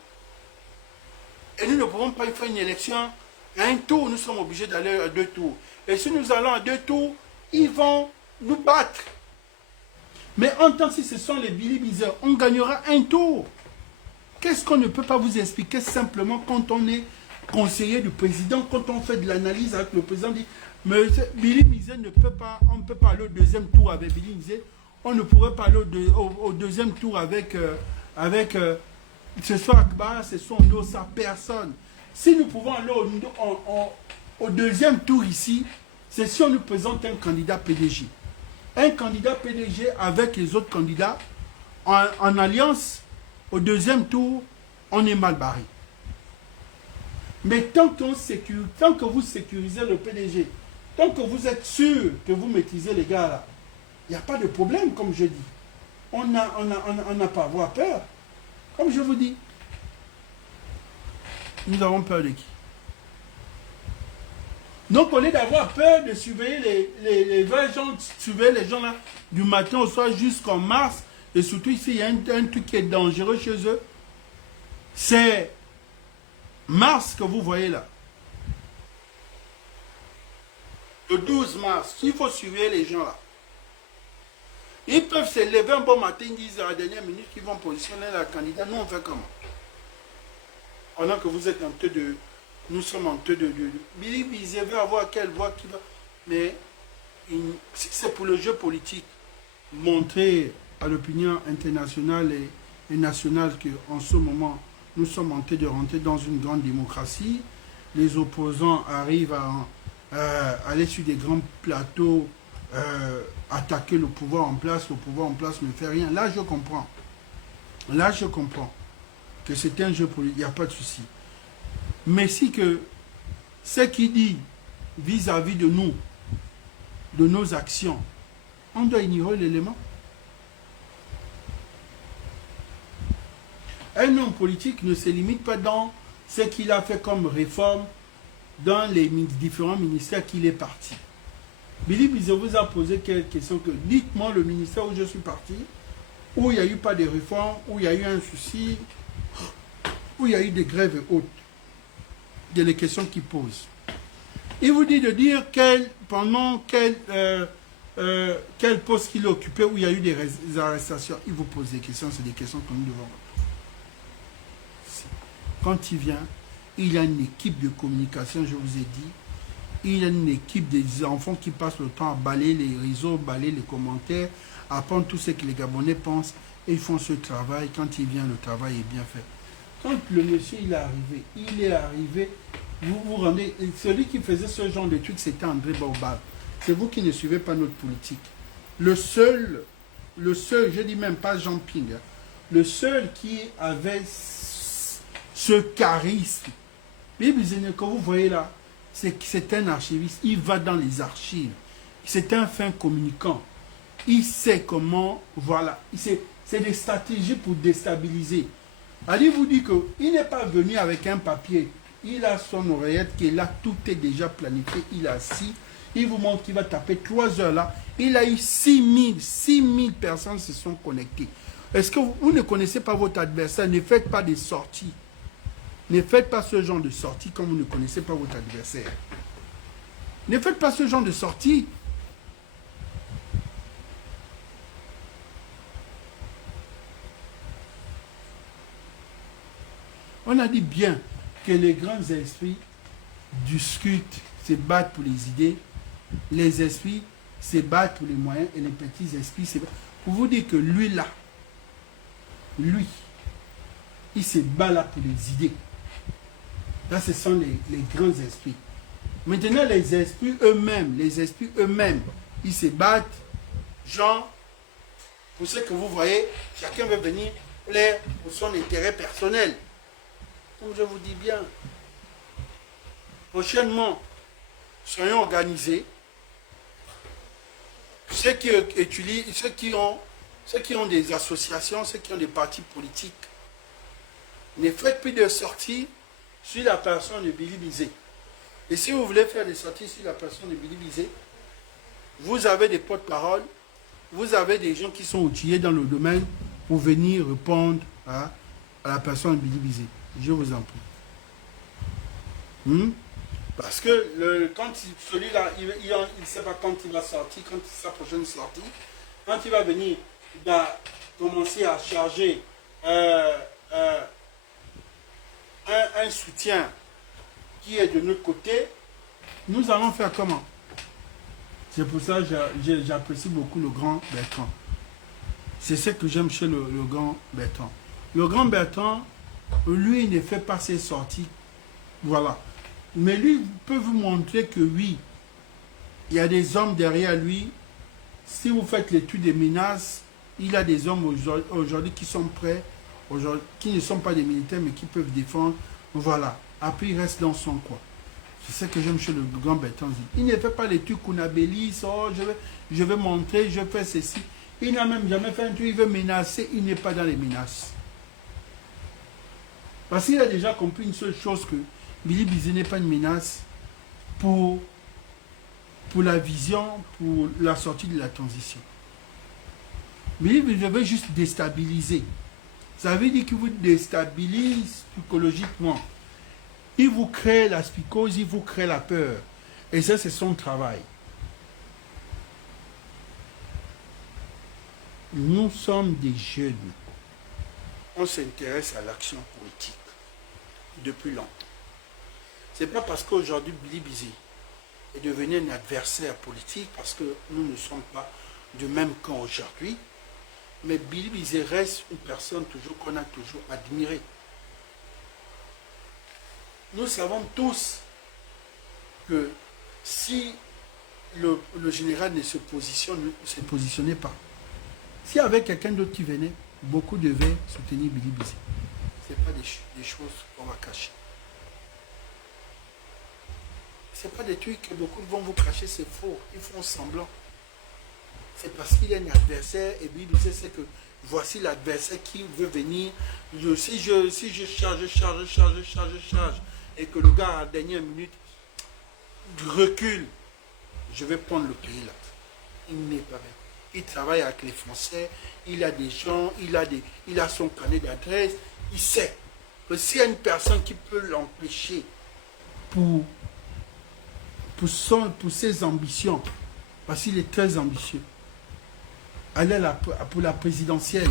Et nous ne pouvons pas faire une élection À un tour, nous sommes obligés d'aller à 2 tours. Et si nous allons à 2 tours, ils vont nous battre. Mais en tant que ce sont les bilibiseurs, on gagnera un tour. Qu'est-ce qu'on ne peut pas vous expliquer simplement quand on est conseiller du président, quand on fait de l'analyse avec le président, dit, mais Billy Mizé ne peut pas, on ne peut pas aller au deuxième tour avec Billy Mizé, on ne pourrait pas aller au deuxième tour avec, ce soit Akbar, ce soit Ndossa, personne. Si nous pouvons aller au deuxième tour ici, c'est si on nous présente un candidat PDG. Un candidat PDG avec les autres candidats en alliance, au deuxième tour, on est mal barré. Mais tant que vous sécurisez le PDG, tant que vous êtes sûr que vous maîtrisez les gars là, il n'y a pas de problème, comme je dis. On n'a pas à avoir peur. Comme je vous dis, nous avons peur de qui? Donc, au lieu d'avoir peur de surveiller les 20 gens, surveiller les gens là du matin au soir jusqu'en mars, et surtout ici, il y a un truc qui est dangereux chez eux, c'est mars que vous voyez là. Le 12 mars, il faut surveiller les gens là. Ils peuvent se lever un bon matin, ils disent à la dernière minute qu'ils vont positionner la candidat. Nous, on fait comment? Pendant que vous êtes en train de... Nous sommes en train de... Billy Bizet veut avoir quelle voix qui va... Mais c'est pour le jeu politique. Montrer à l'opinion internationale et nationale qu'en ce moment, nous sommes en train de rentrer dans une grande démocratie. Les opposants arrivent à aller sur des grands plateaux, attaquer le pouvoir en place. Le pouvoir en place ne fait rien. Là, je comprends. Là, je comprends que c'est un jeu politique. Il n'y a pas de souci. Mais si que ce qui dit vis-à-vis de nous, de nos actions, on doit ignorer l'élément. Un homme politique ne se limite pas dans ce qu'il a fait comme réforme dans les différents ministères qu'il est parti. Billy Bizet vous a posé quelques questions que dites-moi le ministère où je suis parti, où il n'y a eu pas de réforme, où il y a eu un souci, où il y a eu des grèves et autres. Il y a les questions qu'il pose. Il vous dit de dire pendant quel poste qu'il a occupé, où il y a eu des arrestations. Il vous pose des questions, c'est des questions que nous devons répondre. Quand il vient, il y a une équipe de communication, je vous ai dit. Il y a une équipe des enfants qui passent le temps à balayer les réseaux, balayer les commentaires, à apprendre tout ce que les Gabonais pensent. Et ils font ce travail. Quand il vient, le travail est bien fait. Quand le monsieur il est arrivé, vous vous rendez... Celui qui faisait ce genre de truc, c'était André Baobab. C'est vous qui ne suivez pas notre politique. Le seul, je dis même pas Jean Ping, hein, le seul qui avait ce charisme, que vous voyez là, c'est un archiviste. Il va dans les archives. C'est un fin communicant. Il sait comment, voilà. C'est des stratégies pour déstabiliser. Ali vous dit qu'il n'est pas venu avec un papier. Il a son oreillette qui est là, tout est déjà planifié. Il est assis. Il vous montre qu'il va taper 3 heures là. Il a eu 6000 personnes se sont connectées. Est-ce que vous ne connaissez pas votre adversaire? Ne faites pas des sorties. Ne faites pas ce genre de sortie quand vous ne connaissez pas votre adversaire. Ne faites pas ce genre de sortie. On a dit bien que les grands esprits discutent, se battent pour les idées. Les esprits se battent pour les moyens et les petits esprits se battent. Pour vous dire que lui là, lui, il se bat là pour les idées. Là, ce sont les grands esprits. Maintenant, les esprits eux-mêmes, ils se battent, genre, pour ce que vous voyez, chacun veut venir plaire pour son intérêt personnel. Comme je vous dis bien, prochainement, soyons organisés. Ceux qui utilisent, ceux qui ont des associations, ceux qui ont des partis politiques, ne faites plus de sorties sur la personne de Billy Bizet. Et si vous voulez faire des sorties sur la personne de Billy Bizet, vous avez des porte-paroles, vous avez des gens qui sont outillés dans le domaine pour venir répondre à la personne de Billy Bizet. Je vous en prie. Parce que quand celui-là, il ne sait pas quand il va sortir, quand sa prochaine sortie, quand il va venir, il va commencer à charger un soutien qui est de notre côté. Nous allons faire comment? C'est pour ça que j'apprécie beaucoup le grand Bertrand. C'est ce que j'aime chez le grand Bertrand. Le grand Bertrand, lui, il ne fait pas ses sorties. Voilà. Mais lui peut vous montrer que oui, il y a des hommes derrière lui. Si vous faites l'étude des menaces, il y a des hommes aujourd'hui qui sont prêts, qui ne sont pas des militaires, mais qui peuvent défendre. Voilà. Après, il reste dans son coin. C'est ce que j'aime chez le grand Bertrand. Il ne fait pas les trucs qu'on abélisse, oh, je vais montrer, je fais ceci. Il n'a même jamais fait un truc, il veut menacer, il n'est pas dans les menaces. Parce qu'il a déjà compris une seule chose, que Billy Bizet n'est pas une menace pour la vision, pour la sortie de la transition. Billy Bizet veut juste déstabiliser. Ça veut dire qu'il vous déstabilise psychologiquement. Il vous crée la psychose, il vous crée la peur. Et ça, c'est son travail. Nous sommes des jeunes. On s'intéresse à l'action politique depuis longtemps. Ce n'est pas parce qu'aujourd'hui Billy Bizet est devenu un adversaire politique, parce que nous ne sommes pas du même camp aujourd'hui, mais Billy Bizet reste une personne toujours qu'on a toujours admirée. Nous savons tous que si le général ne se positionnait pas, s'il y avait quelqu'un d'autre qui venait, beaucoup devaient soutenir Billy Bizet. Ce n'est pas des choses qu'on va cacher. Ce n'est pas des trucs que beaucoup vont vous cacher, c'est faux. Ils font semblant. C'est parce qu'il y a un adversaire et Billy Bizet sait que voici l'adversaire qui veut venir. Si je charge, et que le gars à la dernière minute recule, je vais prendre le pays là. Il n'est pas bien. Il travaille avec les Français, il a des gens, il a son carnet d'adresse, il sait que s'il y a une personne qui peut l'empêcher pour ses ambitions, parce qu'il est très ambitieux, aller pour la présidentielle,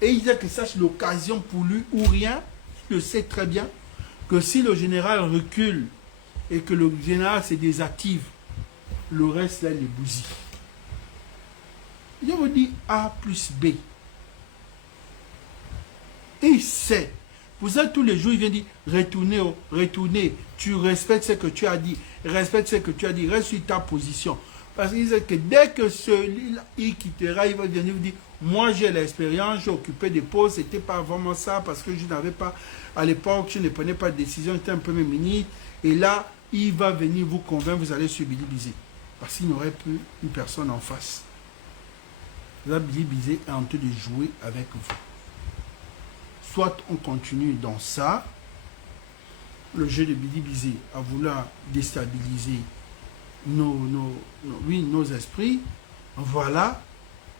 et il a que ça c'est l'occasion pour lui ou rien, il le sait très bien, que si le général recule et que le général se désactive, le reste là, il est bousille. Je vous dis A plus B. Et il sait. Pour ça, tous les jours, il vient dire, retournez, tu respectes ce que tu as dit, reste sur ta position. Parce qu'il sait que dès que celui-là, il quittera, il va venir vous dire, moi j'ai l'expérience, j'ai occupé des postes, c'était pas vraiment ça, parce que je n'avais pas, à l'époque, je ne prenais pas de décision, j'étais un premier ministre, et là, il va venir vous convaincre, vous allez sur Billy Bizet. Parce qu'il n'aurait plus une personne en face. Là, Billy Bizet est en train de jouer avec vous. Soit on continue dans ça, le jeu de Billy Bizet a voulu déstabiliser nos esprits. Voilà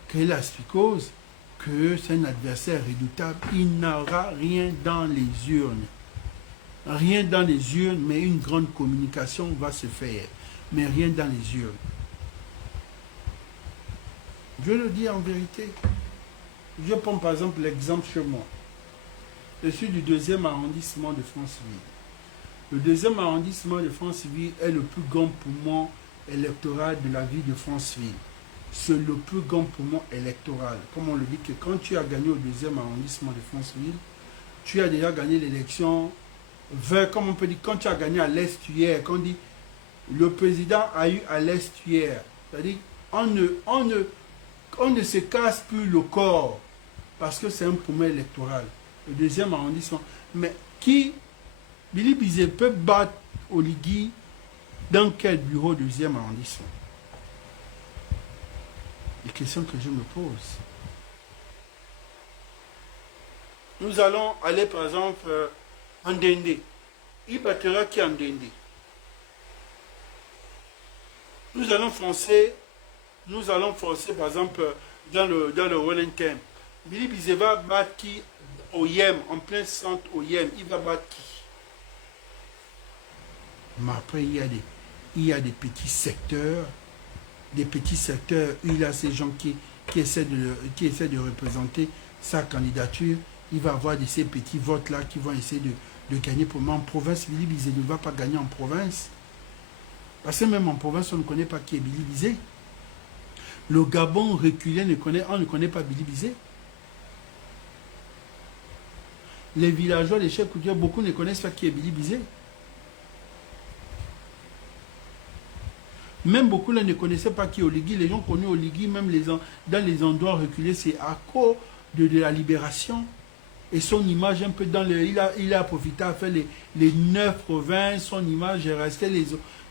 que la psychose, que c'est un adversaire redoutable. Il n'aura rien dans les urnes. Rien dans les urnes, mais une grande communication va se faire. Mais rien dans les urnes. Je le dis en vérité. Je prends par exemple l'exemple chez moi. Je suis du 2e arrondissement de Franceville. Le 2e arrondissement de Franceville est le plus grand poumon électoral de la ville de Franceville. C'est le plus grand poumon électoral. Comme on le dit que quand tu as gagné au 2e arrondissement de Franceville, tu as déjà gagné l'élection vers, comme on peut dire, quand tu as gagné à l'Est hier, quand on dit le président a eu à l'Est hier. C'est-à-dire, on ne se casse plus le corps parce que c'est un poumon électoral. Le 2e arrondissement. Mais qui, Billy Bizet peut battre Oligui dans quel bureau 2e arrondissement? Les questions que je me pose. Nous allons aller par exemple en Ndende. Il battra qui en Ndende? Nous allons foncer par exemple dans le Wellington. Billy Bizet va battre qui au Yem, en plein centre au Yem, il va battre qui? Mais après, il y a des petits secteurs. Des petits secteurs où il y a ces gens qui essaient de représenter sa candidature. Il va avoir ces petits votes-là qui vont essayer de gagner pour moi. En province, Billy Bizé ne va pas gagner en province. Parce que même en province, on ne connaît pas qui est Billy Bizé. Le Gabon reculé, on ne connaît pas Billy Bizé. Les villageois, les chefs coutumiers, beaucoup ne connaissent pas qui est Billy Bizé. Même beaucoup là ne connaissaient pas qui est Oligui. Les gens connus Oligui, même dans les endroits reculés, c'est à cause de la libération. Et son image, un peu il a profité à faire les 9 provinces, son image est restée.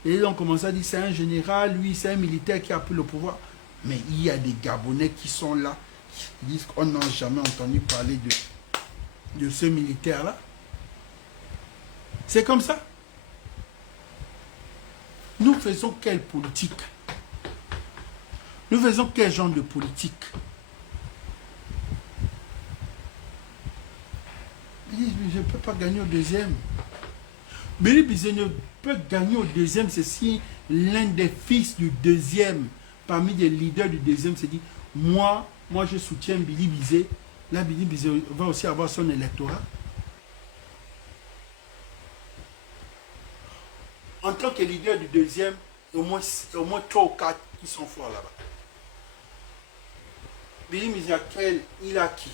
Et ont commencé à dire c'est un général, lui, c'est un militaire qui a pris le pouvoir. Mais il y a des Gabonais qui sont là, qui disent qu'on n'a jamais entendu parler de ce militaire-là. C'est comme ça. Nous faisons quelle politique? Nous faisons quel genre de politique? Je ne peux pas gagner au deuxième. Billy Bizé ne peut gagner au deuxième, c'est si l'un des fils du deuxième, parmi les leaders du deuxième, se dit, moi je soutiens Billy Bizé. Là, Billy Bizé va aussi avoir son électorat. En tant que leader du deuxième, au moins 3 ou 4 qui sont forts là-bas. Billy Bizé, il a qui?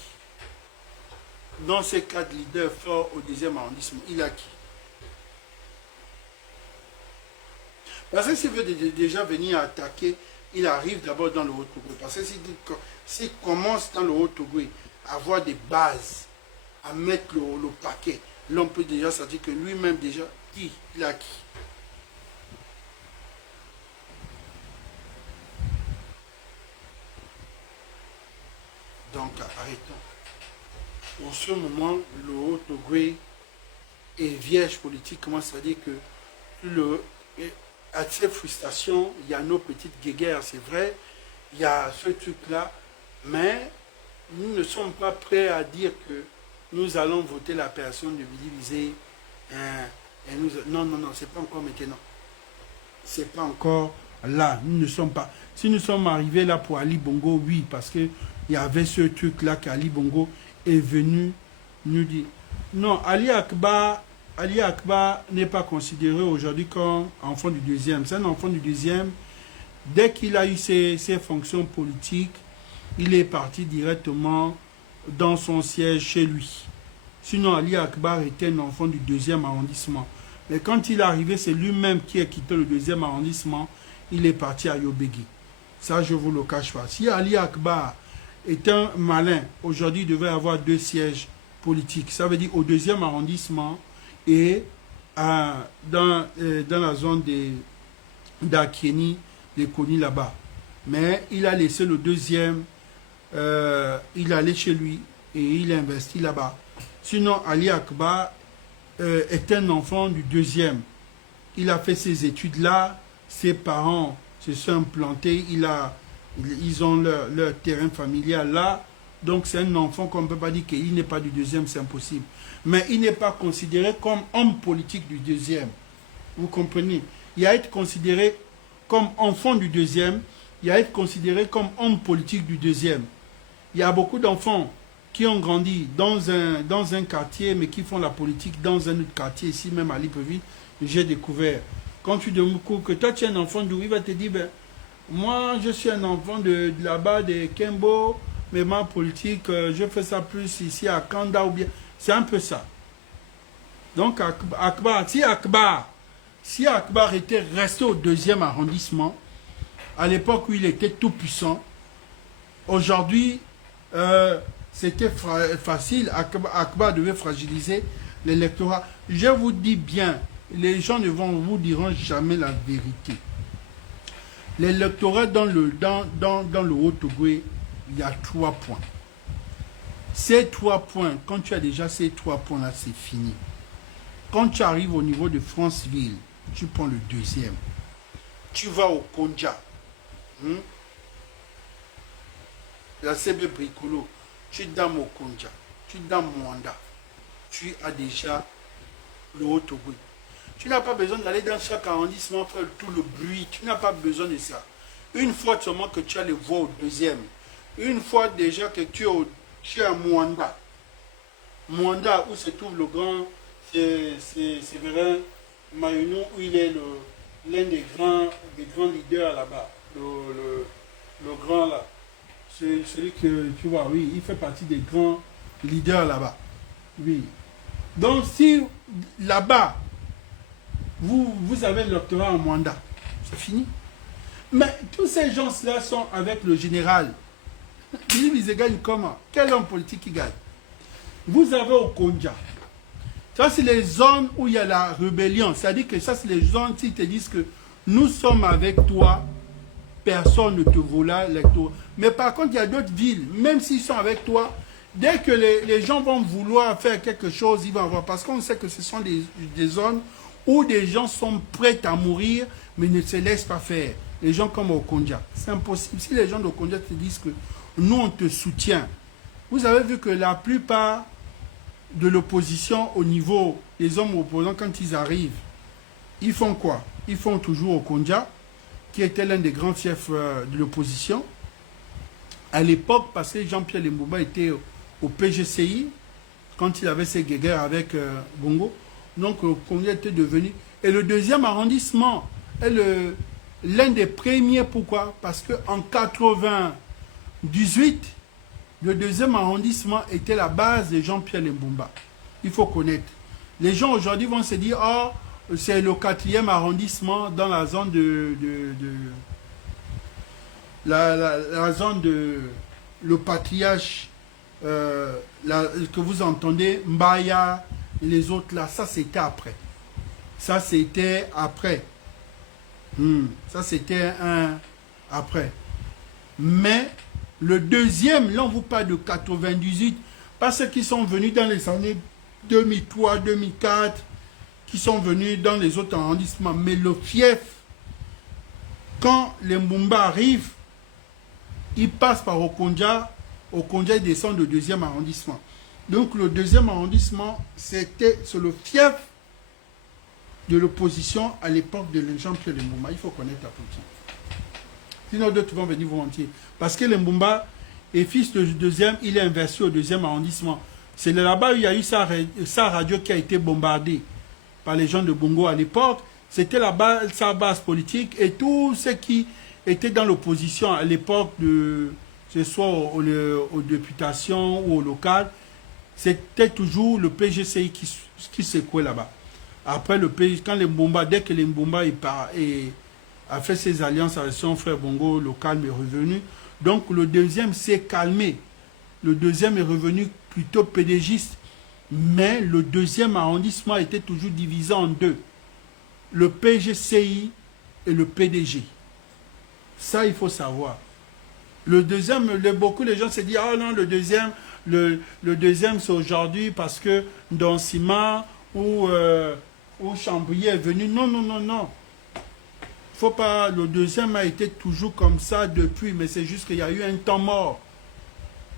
Dans ces 4 leaders forts au deuxième arrondissement, il a qui? Parce que s'il veut déjà venir attaquer, il arrive d'abord dans le Haut-Togo. Parce que s'il commence dans le Haut-Togo à avoir des bases, à mettre le paquet, là on peut déjà se dire que lui-même déjà, il a qui? Donc arrêtons. En ce moment, le Haut-Togo est vierge politiquement, c'est-à-dire que à ces frustrations, il y a nos petites guéguerres, c'est vrai, il y a ce truc-là, mais nous ne sommes pas prêts à dire que nous allons voter la personne de Billy Bizé. Non, c'est pas encore maintenant. C'est pas encore là, nous ne sommes pas. Si nous sommes arrivés là pour Ali Bongo, oui, parce qu'il y avait ce truc-là qu'Ali Bongo est venu nous dire. Non, Ali Akbar n'est pas considéré aujourd'hui comme enfant du deuxième. C'est un enfant du deuxième. Dès qu'il a eu ses fonctions politiques, il est parti directement dans son siège chez lui. Sinon, Ali Akbar était un enfant du deuxième arrondissement. Mais quand il est arrivé, c'est lui-même qui a quitté le deuxième arrondissement. Il est parti à Yobegui. Ça, je ne vous le cache pas. Si Ali Akbar est un malin, aujourd'hui, il devait avoir 2 sièges politiques. Ça veut dire au deuxième arrondissement et dans la zone d'Akieni, de Koni là-bas. Mais il a laissé le deuxième, il est allé chez lui et il a investi là-bas. Sinon, Ali Akbar est un enfant du deuxième. Il a fait ses études là, ses parents se sont implantés, ils ont leur terrain familial là. Donc c'est un enfant qu'on ne peut pas dire qu'il n'est pas du deuxième, c'est impossible. Mais il n'est pas considéré comme homme politique du deuxième. Vous comprenez? Il y a être considéré comme enfant du deuxième, il y a être considéré comme homme politique du deuxième. Il y a beaucoup d'enfants qui ont grandi dans un quartier, mais qui font la politique dans un autre quartier, ici même à Libreville. J'ai découvert. Quand tu découvres que toi tu es un enfant d'où, il va te dire, ben, moi je suis un enfant de là-bas, de Kembo, mais ma politique, je fais ça plus ici à Kanda ou bien. C'est un peu ça. Donc si Akbar était resté au deuxième arrondissement, à l'époque où il était tout puissant, aujourd'hui, c'était facile. Akbar devait fragiliser l'électorat. Je vous dis bien, les gens ne vous diront jamais la vérité. L'électorat dans le Haut-Togo, il y a 3 points. Ces 3 points, quand tu as déjà ces 3 points-là, c'est fini. Quand tu arrives au niveau de Franceville, tu prends le deuxième. Tu vas au Konja. La CB Bricolo. Tu es dans mon Konja. Tu es dans Mwanda. Tu as déjà le Haut-Togo. Tu n'as pas besoin d'aller dans chaque arrondissement faire tout le bruit. Tu n'as pas besoin de ça. Une fois seulement que tu as les voix au deuxième. Une fois déjà que tu es à Mwanda. Mwanda, où se trouve le grand, c'est Séverin Mayunou, où il est l'un des grands leaders là-bas. Le grand là. C'est celui que tu vois, oui, il fait partie des grands leaders là-bas. Oui. Donc si là-bas, vous avez le doctorat en Mwanda, c'est fini. Mais tous ces gens-là sont avec le général. Ils gagnent comment? Quel homme politique qui gagne? Vous avez au Konja. Ça, c'est les zones où il y a la rébellion. C'est-à-dire que ça, c'est les zones qui te disent que nous sommes avec toi, personne ne te volera les tours. Mais par contre, il y a d'autres villes, même s'ils sont avec toi, dès que les gens vont vouloir faire quelque chose, ils vont avoir. Parce qu'on sait que ce sont des zones où des gens sont prêts à mourir, mais ne se laissent pas faire. Les gens comme au Konja. C'est impossible. Si les gens de Konja te disent que nous, on te soutient, vous avez vu que la plupart de l'opposition au niveau des hommes opposants, quand ils arrivent, ils font quoi? Ils font toujours au Konja, qui était l'un des grands fiefs de l'opposition. À l'époque, parce que Jean-Pierre Lembouba était au PGCI, quand il avait ses guéguerres avec Bongo, donc le Konja était devenu... Et le deuxième arrondissement est l'un des premiers. Pourquoi? Parce qu'en 98, le deuxième arrondissement était la base de Jean-Pierre Lembouba. Il faut connaître. Les gens aujourd'hui vont se dire, oh, c'est le 4e arrondissement dans la zone la zone de le patriarche que vous entendez, Mbaya et les autres là, ça c'était après. Ça c'était après. Ça c'était un après. Mais le deuxième, là on vous parle de 98, parce qu'ils sont venus dans les années 2003, 2004, qui sont venus dans les autres arrondissements. Mais le fief, quand les Mbumba arrivent, ils passent par Okonja, Okonja ils descendent au deuxième arrondissement. Donc le deuxième arrondissement, c'est le fief de l'opposition à l'époque de Jean-Pierre Lembouba. Il faut connaître la position. Sinon d'autres vont venir vous mentir. Parce que Lembouba est fils du deuxième, il est investi au deuxième arrondissement. C'est là-bas où il y a eu sa radio qui a été bombardée par les gens de Bongo à l'époque. C'était sa base politique et tout ce qui était dans l'opposition à l'époque, que ce soit aux députations ou au local, c'était toujours le PGCI qui secouait là-bas. Après, quand les Mbumba, dès que les Mbumba a fait ses alliances avec son frère Bongo, le calme est revenu. Donc le deuxième s'est calmé. Le deuxième est revenu plutôt pédégiste, mais le deuxième arrondissement était toujours divisé en deux. Le PGCI et le PDG. Ça, il faut savoir. Le deuxième, beaucoup de gens se disent, ah non, le deuxième c'est aujourd'hui parce que Donsima ou Chambouillet est venu. Non, non, non, non. Faut pas, le deuxième a été toujours comme ça depuis, mais c'est juste qu'il y a eu un temps mort.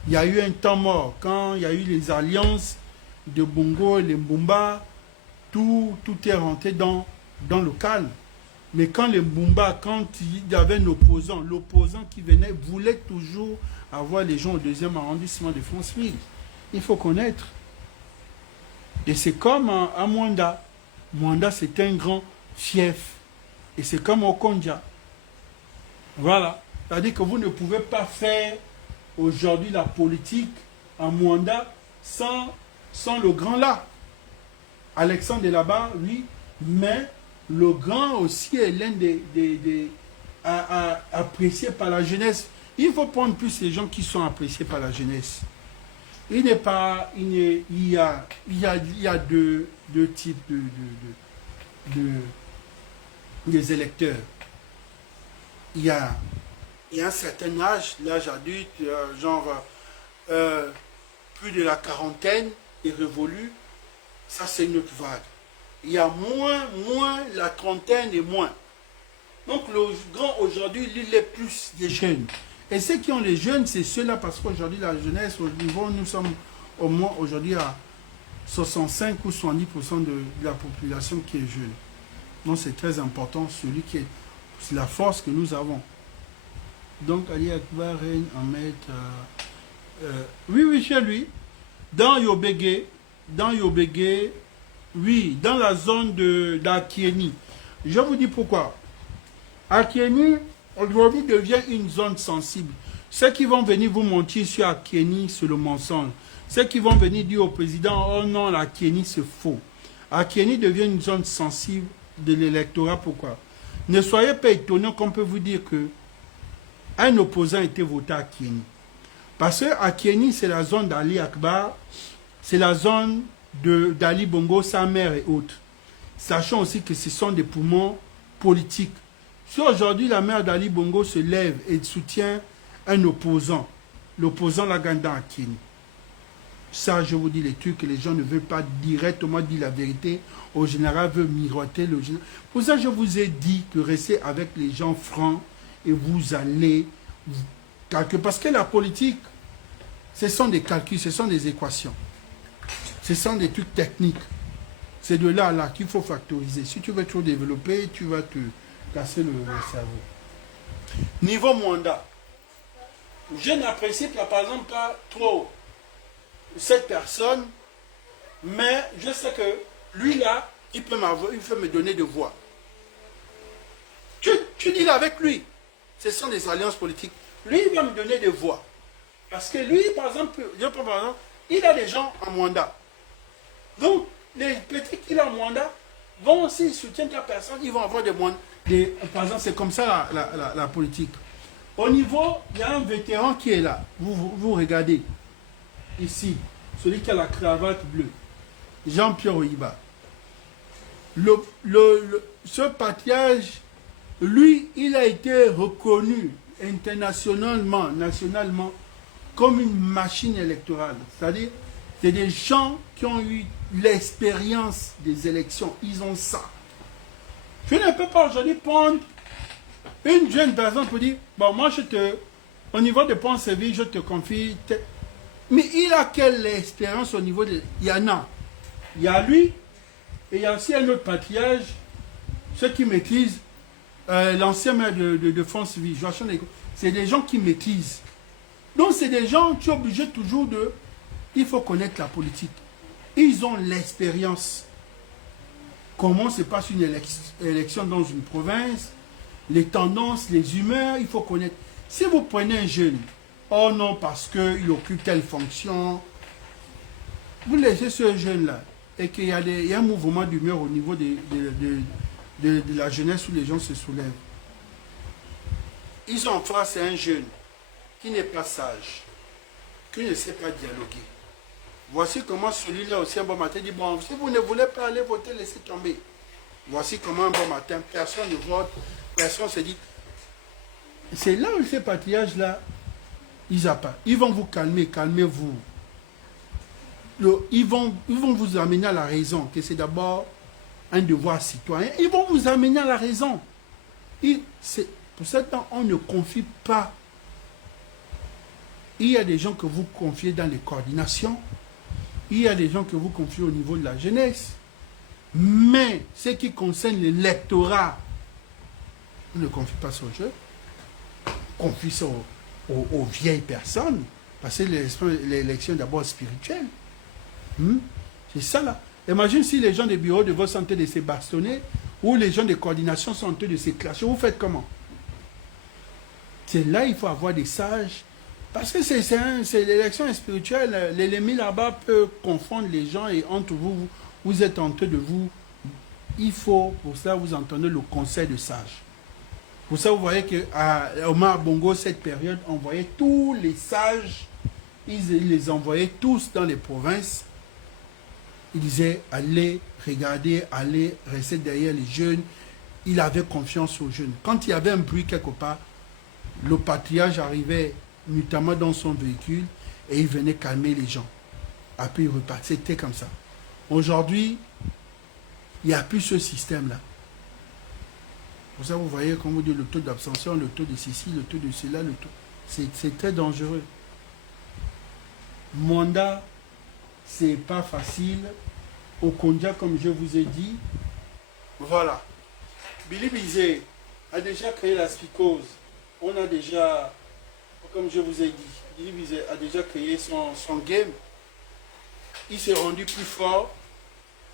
Il y a eu un temps mort. Quand il y a eu les alliances de Bongo et les Mbumba, tout est rentré dans le calme. Mais quand les Mbumba, quand il y avait un opposant, l'opposant qui venait voulait toujours avoir les gens au deuxième arrondissement de Franceville. Il faut connaître. Et c'est comme à Mwanda. Mwanda, c'est un grand fief. Et c'est comme au Konja. Voilà. C'est-à-dire que vous ne pouvez pas faire aujourd'hui la politique à Mwanda sans le grand là. Alexandre est là-bas, oui, mais le grand aussi est l'un des appréciés par la jeunesse. Il faut prendre plus les gens qui sont appréciés par la jeunesse. Il y a deux types des électeurs. Il y a un certain âge, l'âge adulte, plus de la quarantaine est révolu. Ça, c'est une autre vague. Il y a moins la trentaine et moins. Donc le grand aujourd'hui, il est plus des jeunes. Et ceux qui ont les jeunes, c'est ceux-là, parce qu'aujourd'hui, la jeunesse, au niveau, nous sommes au moins aujourd'hui à 65 ou 70% de la population qui est jeune. Donc c'est très important, celui qui est... C'est la force que nous avons. Donc Ali Akbar règne en maître... oui, chez lui. Dans Yobégué, oui, dans la zone d'Akieni. Je vous dis pourquoi. Akieni, aujourd'hui, devient une zone sensible. Ceux qui vont venir vous mentir sur Akieni, c'est le mensonge. Ceux qui vont venir dire au président, oh non, l'Akieni, c'est faux. Akieni devient une zone sensible de l'électorat. Pourquoi? Ne soyez pas étonnés qu'on peut vous dire que un opposant était voté à Akieni. Parce que Akieni, c'est la zone d'Ali Akbar, c'est la zone d'Ali Bongo, sa mère et autres. Sachant aussi que ce sont des poumons politiques. Si aujourd'hui la mère d'Ali Bongo se lève et soutient un opposant, l'opposant Laganda Akieni, ça je vous dis les trucs que les gens ne veulent pas directement dire la vérité, au général veut miroiter le général. Pour ça je vous ai dit que restez avec les gens francs et vous allez calculer. Parce que la politique, ce sont des calculs, ce sont des équations. Ce sont des trucs techniques. C'est de là à là qu'il faut factoriser. Si tu veux trop développer, tu vas te casser le cerveau. Niveau mandat, je n'apprécie par exemple pas trop cette personne, mais je sais que lui là, il peut me donner de voix. Tu dis là avec lui. Ce sont des alliances politiques. Lui, il va me donner des voix. Parce que lui, par exemple, il a des gens en mandat. Donc, les petits qu'il a en mandat vont aussi soutenir ta personne, ils vont avoir des mandats. Par exemple, c'est comme ça la politique. Au niveau, il y a un vétéran qui est là. Vous regardez. Ici, celui qui a la cravate bleue. Jean-Pierre Oyiba. Ce patriarche, lui, il a été reconnu internationalement, nationalement, comme une machine électorale. C'est-à-dire, c'est des gens qui ont eu l'expérience des élections. Ils ont ça. Je ne peux pas aujourd'hui prendre une jeune personne pour dire, bon, moi, au niveau de Pont-Séville, je te confie. Mais il a quelle expérience au niveau de... Il y en a. Il y a lui, et il y a aussi un autre patriarche, ceux qui maîtrisent l'ancien maire de France-Séville. C'est des gens qui maîtrisent. Donc, c'est des gens qui sont obligés toujours de... Il faut connaître la politique. Ils ont l'expérience. Comment se passe une élection dans une province, les tendances, les humeurs, il faut connaître. Si vous prenez un jeune, oh non, parce qu'il occupe telle fonction, vous laissez ce jeune-là, et qu'il y a un mouvement d'humeur au niveau de la jeunesse où les gens se soulèvent. Ils ont en face un jeune qui n'est pas sage, qui ne sait pas dialoguer. Voici comment celui-là aussi un bon matin dit, bon, si vous ne voulez pas aller voter, laissez tomber. Voici comment un bon matin, personne ne vote, personne se dit. C'est là où ces patriarches-là, ils vont vous calmer, calmez-vous. Ils vont vous amener à la raison, que c'est d'abord un devoir citoyen. Ils vont vous amener à la raison. Pour ce temps, on ne confie pas. Il y a des gens que vous confiez dans les coordinations. Il y a des gens que vous confiez au niveau de la jeunesse. Mais ce qui concerne l'électorat, on ne confie pas ça aux jeunes. On confie ça aux vieilles personnes. Parce que l'élection est d'abord spirituelle. C'est ça là. Imagine si les gens des bureaux de vote sont en train de se bastonner ou les gens des coordinations sont en train de se clasher. Vous faites comment? C'est là il faut avoir des sages. Parce que c'est l'élection spirituelle. L'ennemi là-bas peut confondre les gens et entre vous, vous êtes en train de vous... Il faut, pour ça, vous entendez le conseil de sages. Pour ça, vous voyez qu'à Omar Bongo, cette période, on voyait tous les sages, ils les envoyaient tous dans les provinces. Ils disaient, allez regarder, allez rester derrière les jeunes. Il avait confiance aux jeunes. Quand il y avait un bruit quelque part, le patriarche arrivait notamment dans son véhicule et il venait calmer les gens. Après, il repartait. C'était comme ça. Aujourd'hui, il n'y a plus ce système-là. Pour ça, vous voyez, comme vous dites, le taux d'abstention, le taux de ceci, le taux de cela, le taux... C'est très dangereux. Mandat, c'est pas facile. Au Kondia, comme je vous ai dit, voilà. Billy Bizet a déjà créé la psychose. On a déjà, comme je vous ai dit, Billy Bizet a déjà créé son game. Il s'est rendu plus fort.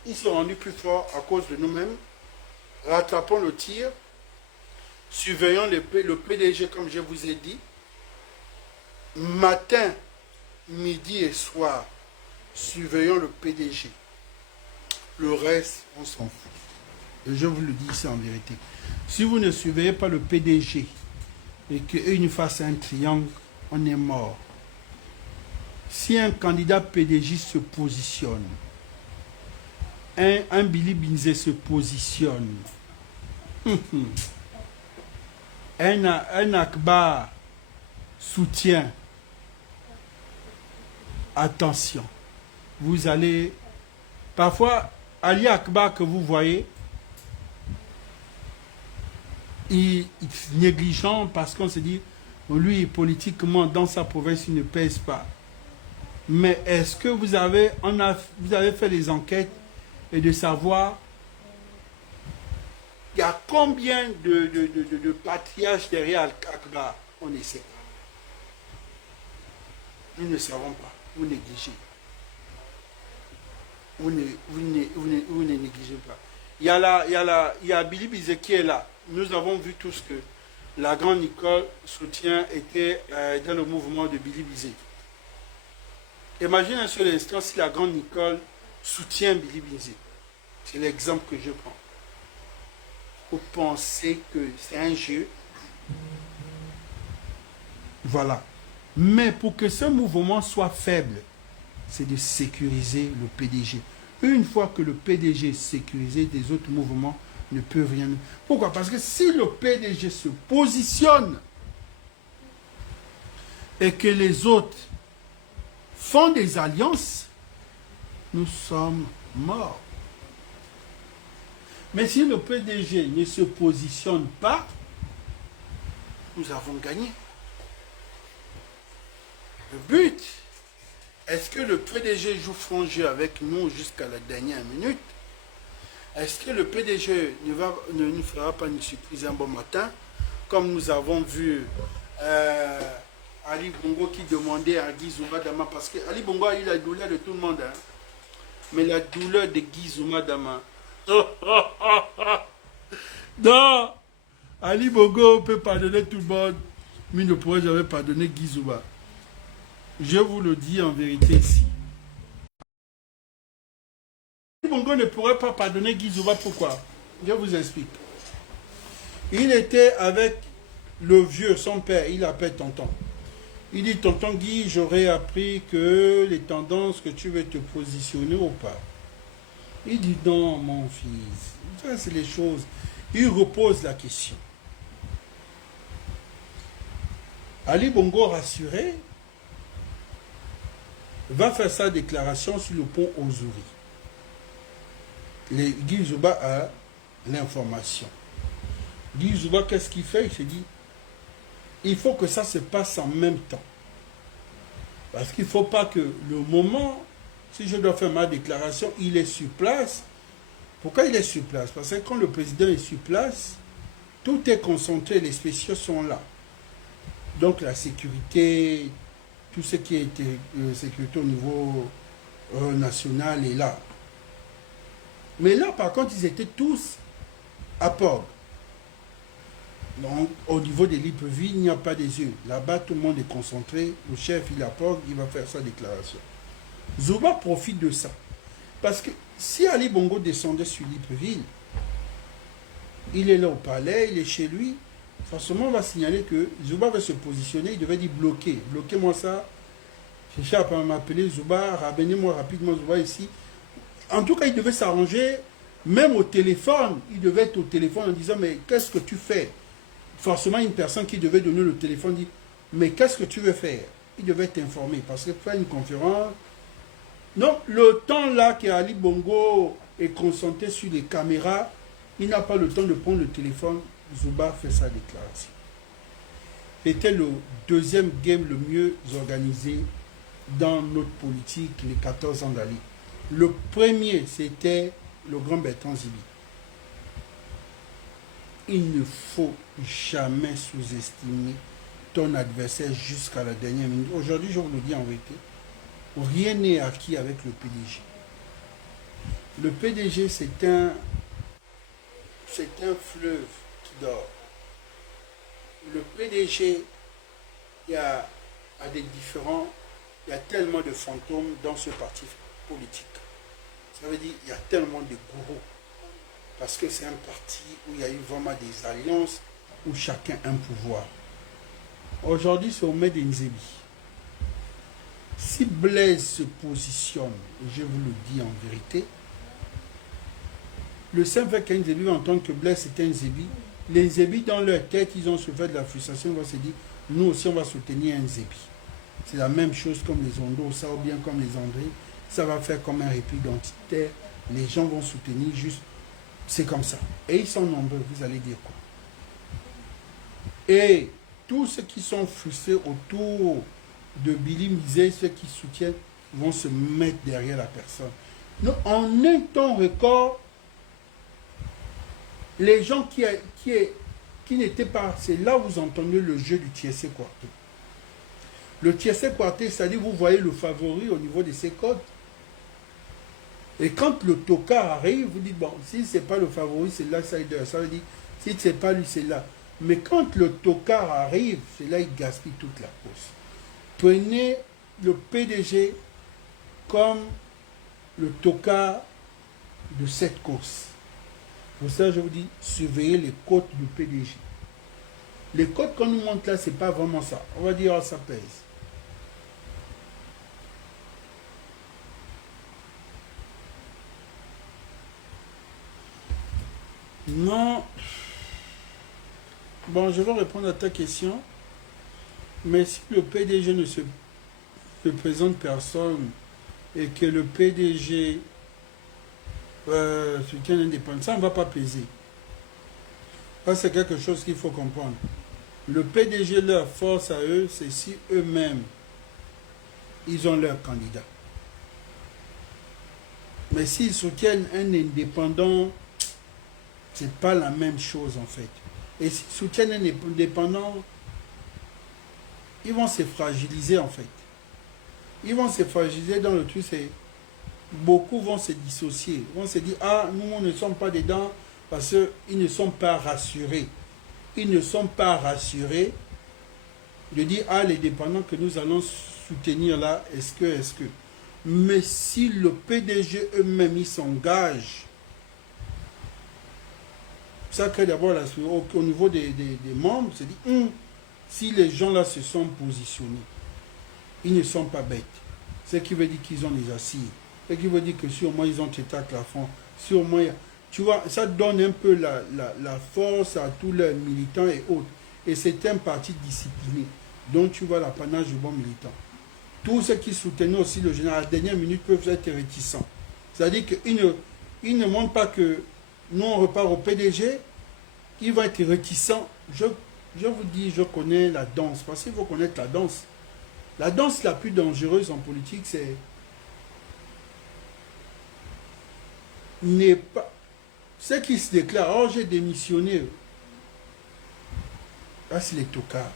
Il s'est rendu plus fort à cause de nous-mêmes. Rattrapons le tir. Surveillons le PDG, comme je vous ai dit. Matin, midi et soir, surveillons le PDG. Le reste, on s'en fout. Et je vous le dis, c'est en vérité. Si vous ne surveillez pas le PDG et qu'il nous fasse un triangle, on est mort. Si un candidat PDG se positionne, un Billy Bizet se positionne, un Akbar soutient, attention, vous allez, parfois, Ali Akbar que vous voyez, il est négligent parce qu'on se dit, lui, politiquement, dans sa province, il ne pèse pas. Mais est-ce que vous avez fait des enquêtes et de savoir il y a combien de patriarches derrière Akbar? On ne sait pas. Nous ne savons pas. Vous négligez. Vous ne négligez pas. Il y a Billy Bizet qui est là. Nous avons vu tous que la grande Nicole soutien était dans le mouvement de Billy Bizet. Imagine un seul instant si la grande Nicole soutient Billy Bizet. C'est l'exemple que je prends. Vous pensez que c'est un jeu? Voilà. Mais pour que ce mouvement soit faible, c'est de sécuriser le PDG. Une fois que le PDG est sécurisé, des autres mouvements ne peuvent rien. Pourquoi? Parce que si le PDG se positionne et que les autres font des alliances, nous sommes morts. Mais si le PDG ne se positionne pas, nous avons gagné. Le but, est-ce que le PDG joue franc jeu avec nous jusqu'à la dernière minute? Est-ce que le PDG ne nous fera pas une surprise un bon matin, comme nous avons vu Ali Bongo qui demandait à Guy Zuma Dama, parce que Ali Bongo a eu la douleur de tout le monde, hein, mais la douleur de Guy Zuma Dama. Non, Ali Bongo peut pardonner tout le monde, mais il ne pourrait jamais pardonner Guy Zuma. Je vous le dis en vérité ici. Ali Bongo ne pourrait pas pardonner Guy Zuma, pourquoi? Je vous explique. Il était avec le vieux, son père, il appelle tonton. Il dit, tonton Guy, j'aurais appris que les tendances que tu veux te positionner ou pas. Il dit, non, mon fils, ça c'est les choses. Il repose la question. Ali Bongo, rassuré, va faire sa déclaration sur le pont Ozuri. Guy Zuma a l'information. Guy Zuma, qu'est-ce qu'il fait? Il se dit, il faut que ça se passe en même temps. Parce qu'il ne faut pas que le moment, si je dois faire ma déclaration, il est sur place. Pourquoi il est sur place? Parce que quand le président est sur place, tout est concentré, les spéciaux sont là. Donc la sécurité, tout ce qui est sécurité au niveau national est là. Mais là, par contre, ils étaient tous à Port. Donc, au niveau de Libreville, il n'y a pas des yeux. Là-bas, tout le monde est concentré. Le chef, il apporte, il va faire sa déclaration. Zuma profite de ça. Parce que si Ali Bongo descendait sur Libreville, il est là au palais, il est chez lui, forcément, on va signaler que Zuma va se positionner, il devait dire bloquer. Bloquez-moi ça. Cherchez à m'appeler Zuma, ramenez-moi rapidement Zuma ici. En tout cas, il devait s'arranger, même au téléphone. Il devait être au téléphone en disant, mais qu'est-ce que tu fais? Forcément, une personne qui devait donner le téléphone dit, mais qu'est-ce que tu veux faire? Il devait être informé, parce que faire une conférence... Non, le temps là qu'Ali Bongo est concentré sur les caméras, il n'a pas le temps de prendre le téléphone. Zuma fait sa déclaration. C'était le deuxième game le mieux organisé dans notre politique, les 14 ans d'Ali. Le premier, c'était le grand Bertrand Zibi. il ne faut jamais sous-estimer ton adversaire jusqu'à la dernière minute. Aujourd'hui, je vous le dis en vérité, rien n'est acquis avec le PDG. Le PDG, c'est un fleuve qui dort. Le PDG, il y a tellement de fantômes dans ce parti politique. Ça veut dire qu'il y a tellement de gourous. Parce que c'est un parti où il y a eu vraiment des alliances, où chacun a un pouvoir. Aujourd'hui, c'est au maître d'Inzébi. Si Blaise se positionne, et je vous le dis en vérité, le simple fait qu'Inzébi va entendre que Blaise est un Zébi, les Zébis dans leur tête, ils ont se fait de la frustration, ils vont se dire, nous aussi on va soutenir un Zébi. C'est la même chose comme les Ondos, ça ou bien comme les André, ça va faire comme un répit identitaire, les gens vont soutenir juste, c'est comme ça. Et ils sont nombreux, vous allez dire quoi? Et tous ceux qui sont frustrés autour de Billy Mizé, ceux qui soutiennent, vont se mettre derrière la personne. Donc, en un temps record, les gens qui n'étaient pas... C'est là où vous entendez le jeu du tiercé quarté. Le tiercé quarté, c'est-à-dire vous voyez le favori au niveau de ses codes. Et quand le tocard arrive, vous dites, bon, si ce n'est pas le favori, c'est l'outsider. Ça veut dire, si ce n'est pas lui, c'est là. Mais quand le tocard arrive, c'est là qu'il gaspille toute la course. Prenez le PDG comme le tocard de cette course. Pour ça, je vous dis, surveillez les côtes du PDG. Les côtes qu'on nous montre là, ce n'est pas vraiment ça. On va dire, oh, ça pèse. Non. Bon, je vais répondre à ta question. Mais si le PDG ne se présente personne et que le PDG soutient l'indépendance, ça ne va pas peser. Ça, c'est quelque chose qu'il faut comprendre. Le PDG, leur force à eux, c'est si eux-mêmes, ils ont leur candidat. Mais s'ils soutiennent un indépendant, c'est pas la même chose en fait. Et s'ils soutiennent un indépendant, ils vont se fragiliser en fait. Ils vont se fragiliser dans le truc, c'est beaucoup vont se dissocier. Ils vont se dire, ah, nous on ne sommes pas dedans parce qu'ils ne sont pas rassurés. Ils ne sont pas rassurés de dire, ah, les dépendants que nous allons soutenir là, est-ce que. Mais si le PDG eux-mêmes, ils s'engagent, ça crée d'abord au niveau des membres, c'est dit, si les gens là se sont positionnés, ils ne sont pas bêtes. Ce qui veut dire qu'ils ont les assises. Ce qui veut dire que si au moins ils ont été à la fond, si au moins, tu vois, ça donne un peu la force à tous les militants et autres. Et c'est un parti discipliné, dont tu vois l'apanage du bon militant. Tous ceux qui soutenaient aussi le général à la dernière minute peuvent être réticents. C'est-à-dire qu'ils ne montrent pas que nous on repart au PDG, ils vont être réticents. Je vous dis, je connais la danse, parce qu'il faut connaître la danse. La danse la plus dangereuse en politique, c'est n'est pas ceux qui se déclarent, oh j'ai démissionné. Là, c'est les tocards.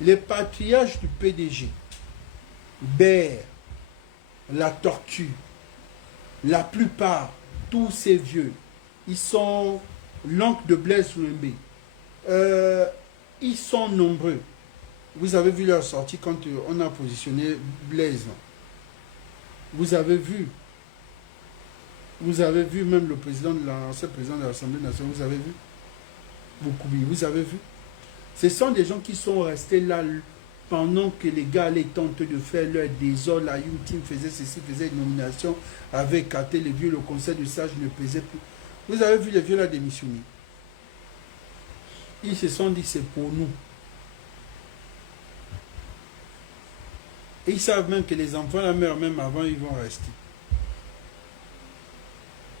Les patriarches du PDG, Baird, la Tortue, la plupart, tous ces vieux, ils sont l'oncle de Blaise Soulembe. Ils sont nombreux. Vous avez vu leur sortie quand on a positionné Blaise. Vous avez vu même le président de l'ancien président de l'Assemblée nationale, vous avez vu Boukoubi, vous avez vu. Ce sont des gens qui sont restés là pendant que les gars allaient tenter de faire leur désordre. La Team faisait ceci, faisait une nomination, avait écarté les vieux, le conseil de sage ne pesait plus. Vous avez vu les vieux là démissionner. Ils se sont dit c'est pour nous. Et ils savent même que les enfants la meurent même avant, ils vont rester.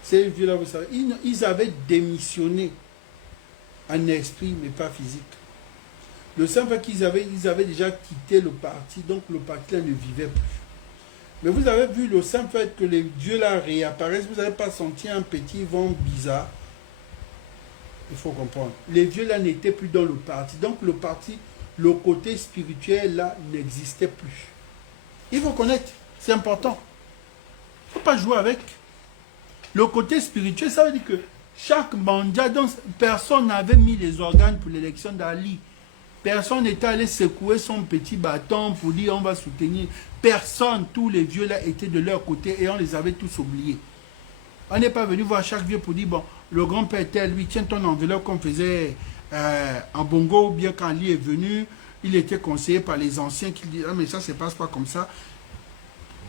Ces vieux là, vous savez, ils avaient démissionné en esprit, mais pas physique. Le simple fait qu'ils avaient déjà quitté le parti, donc le parti là ne vivait plus. Mais vous avez vu le simple fait que les dieux là réapparaissent, vous n'avez pas senti un petit vent bizarre. Il faut comprendre. Les vieux là n'étaient plus dans le parti. Donc le parti, le côté spirituel là n'existait plus. Il faut connaître, c'est important. Il ne faut pas jouer avec. Le côté spirituel, ça veut dire que chaque mandat, donc personne n'avait mis les organes pour l'élection d'Ali. Personne n'était allé secouer son petit bâton pour dire on va soutenir. Personne, tous les vieux là étaient de leur côté et on les avait tous oubliés. On n'est pas venu voir chaque vieux pour dire, bon, le grand-père tel, lui, tiens ton enveloppe qu'on faisait en Bongo, ou bien quand Ali est venu, il était conseillé par les anciens qui disaient, ah, mais ça ne se passe pas comme ça.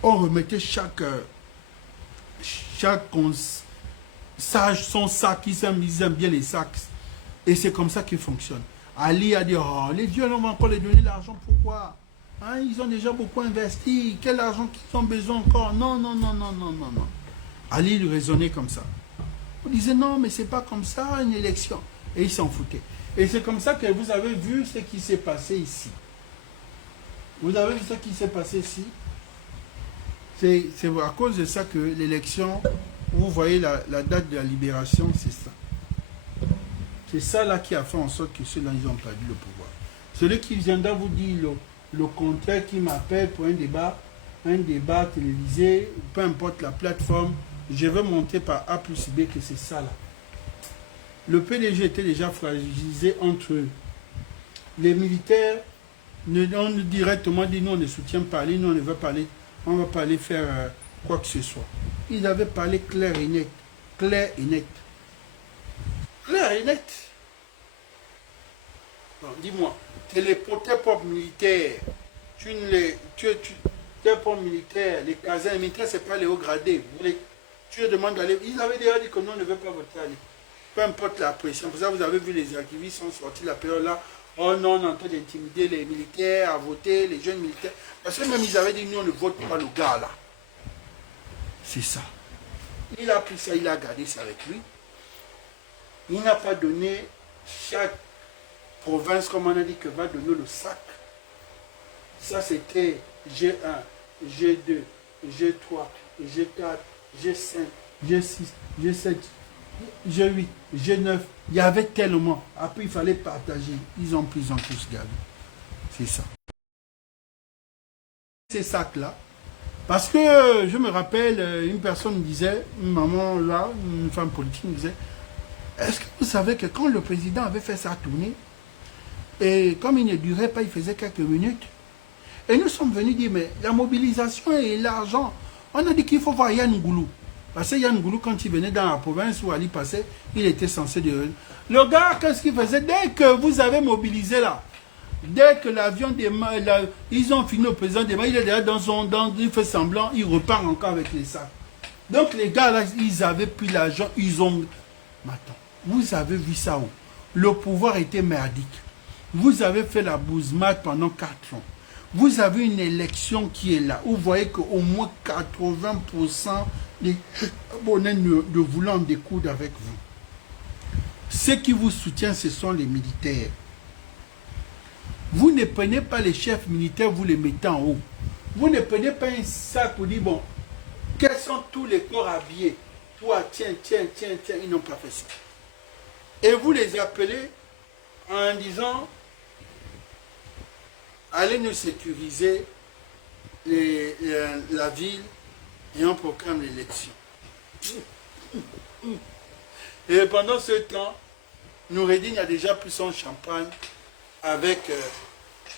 On remettait chaque sage son sac, ils aiment bien les sacs. Et c'est comme ça qu'il fonctionne. Ali a dit, oh, les vieux, on va encore les donner l'argent, pourquoi? Hein, ils ont déjà beaucoup investi, quel argent qu'ils ont besoin encore? Non, non, non, non, non, non, non. Ali lui raisonnait comme ça. On disait, non, mais c'est pas comme ça, une élection. Et il s'en foutait. Et c'est comme ça que vous avez vu ce qui s'est passé ici. Vous avez vu ce qui s'est passé ici? C'est à cause de ça que l'élection, vous voyez la date de la libération, c'est ça. C'est ça là qui a fait en sorte que ceux-là, ils ont perdu le pouvoir. Celui qui viendra vous dire le contraire, qui m'appelle pour un débat télévisé, peu importe la plateforme, je vais monter par A plus B que c'est ça là. Le PDG était déjà fragilisé entre eux. Les militaires, on directement dit, nous on ne soutient pas, nous on ne veut pas aller, on ne va pas aller faire quoi que ce soit. Ils avaient parlé clair et net. Clair et net. Clair et net. Dis-moi, tes propres militaires, tes propres militaires, les casernes, les militaires, ce n'est pas les hauts gradés. Tu leur demandes d'aller. Ils avaient déjà dit que nous on ne veut pas voter aller. Peu importe la pression. Pour ça, vous avez vu les activistes sont sortis la période là. Oh non, on est en train d'intimider les militaires à voter, les jeunes militaires. Parce que même ils avaient dit, nous on ne vote pas le gars là. C'est ça. Il a pris ça, il a gardé ça avec lui. Il n'a pas donné chaque province, comme on a dit, que va donner le sac. Ça c'était G1, G2, G3, G4, G5, G6, G7, G8, G9. Il y avait tellement. Après, il fallait partager. Ils ont tous gardé. C'est ça. Ces sacs-là. Parce que je me rappelle, une personne me disait, une maman là, une femme politique me disait, est-ce que vous savez que quand le président avait fait sa tournée, et comme il ne durait pas, il faisait quelques minutes, et nous sommes venus dire, mais la mobilisation et l'argent, on a dit qu'il faut voir Yann Goulou. Parce que Yann Goulou, quand il venait dans la province où Ali passait, il était censé dire, le gars, qu'est-ce qu'il faisait? Dès que vous avez mobilisé là, dès que l'avion démarre, ils ont fini au président démarre, il est déjà il fait semblant, il repart encore avec les sacs. Donc les gars là, ils avaient pris l'argent, ils ont... Mais attends, vous avez vu ça où? Le pouvoir était merdique. Vous avez fait la bousmate pendant 4 ans. Vous avez une élection qui est là. Vous voyez qu'au moins 80% des abonnés de voulant découdre avec vous. Ceux qui vous soutiennent, ce sont les militaires. Vous ne prenez pas les chefs militaires, vous les mettez en haut. Vous ne prenez pas un sac pour dire, bon, quels sont tous les corps habillés? Toi, tiens, ils n'ont pas fait ça. Et vous les appelez en disant, allez nous sécuriser la ville et on proclame l'élection. Et pendant ce temps, Noureddin a déjà pris son champagne avec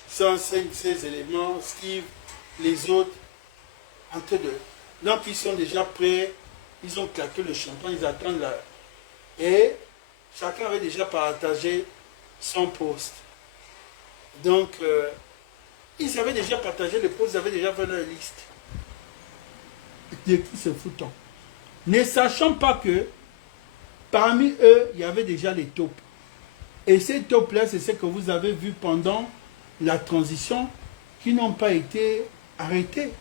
105 éléments, Steve, les autres, en train de... Donc ils sont déjà prêts, ils ont claqué le champagne, ils attendent là. Et chacun avait déjà partagé son poste. Donc, ils avaient déjà partagé le poste, ils avaient déjà fait leur liste. De qui se foutent-on? Ne sachant pas que parmi eux, il y avait déjà les taupes. Et ces taupes-là, c'est ce que vous avez vu pendant la transition, qui n'ont pas été arrêtés.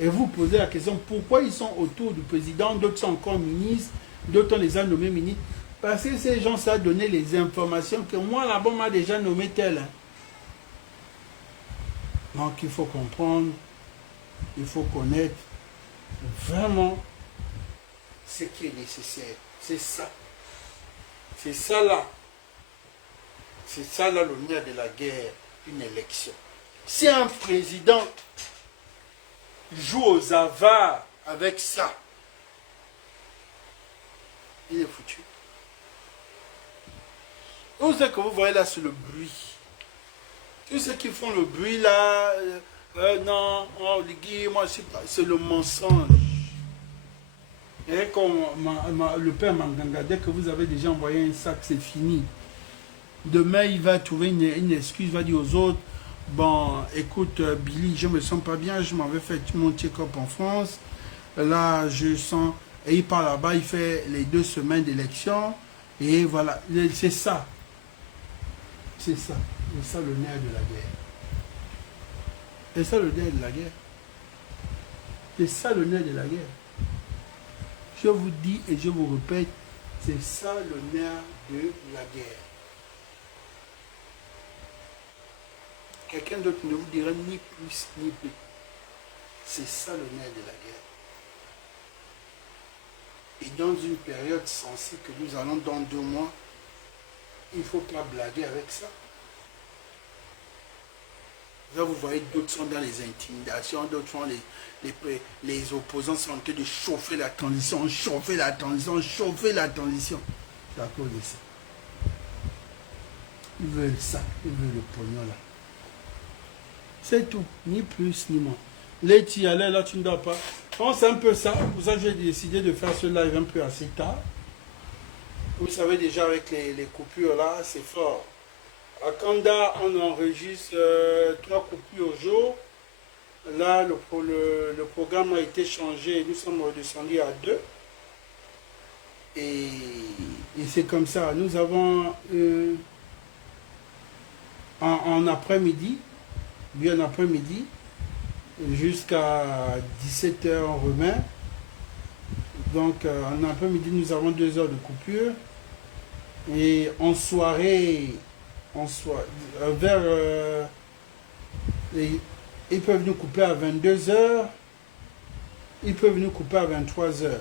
Et vous posez la question, pourquoi ils sont autour du président, d'autres sont encore ministres, d'autres on les a nommés ministres? Parce que ces gens, ça a donné les informations que moi, là-bas, on m'a déjà nommé tel. Hein. Donc, il faut comprendre, il faut connaître vraiment ce qui est nécessaire. C'est ça. C'est ça là. C'est ça là le nerf de la guerre, une élection. Si un président joue aux avares avec ça, il est foutu. Tout ce que vous voyez là, c'est le bruit. Tous ceux qui font le bruit là, non, oh, moi c'est le mensonge. Et comme le père Manganga, dès que vous avez déjà envoyé un sac, c'est fini. Demain, il va trouver une excuse, il va dire aux autres, bon, écoute, Billy, je me sens pas bien, je m'avais fait mon check-up en France. Là, je sens, et il part là-bas, il fait les 2 semaines d'élection. Et voilà, c'est ça. C'est ça. C'est ça le nerf de la guerre. C'est ça le nerf de la guerre. C'est ça le nerf de la guerre. Je vous dis et je vous répète, c'est ça le nerf de la guerre. Quelqu'un d'autre ne vous dira ni plus ni plus. C'est ça le nerf de la guerre. Et dans une période sensible que nous allons dans 2 mois, il ne faut pas blaguer avec ça. Là, vous voyez, d'autres sont dans les intimidations, d'autres font les opposants sont en train de chauffer la transition, chauffer la transition, chauffer la transition. C'est à cause de ça. Ils veulent ça, ils veulent le pognon là. C'est tout, ni plus ni moins. Là, tu y allais, là, tu ne dors pas. Bon, c'est un peu ça. Pour ça, j'ai décidé de faire ce live un peu assez tard. Vous savez déjà, avec les coupures là, c'est fort. À Kanda, on enregistre 3 coupures au jour. Là, le programme a été changé. Nous sommes redescendus à 2. Et c'est comme ça. Nous avons en après-midi, bien après-midi, jusqu'à 17 h on remet. Donc, en après-midi, nous avons 2 heures de coupure. Et en soirée, vers ils peuvent nous couper à 22 h, ils peuvent nous couper à 23 h.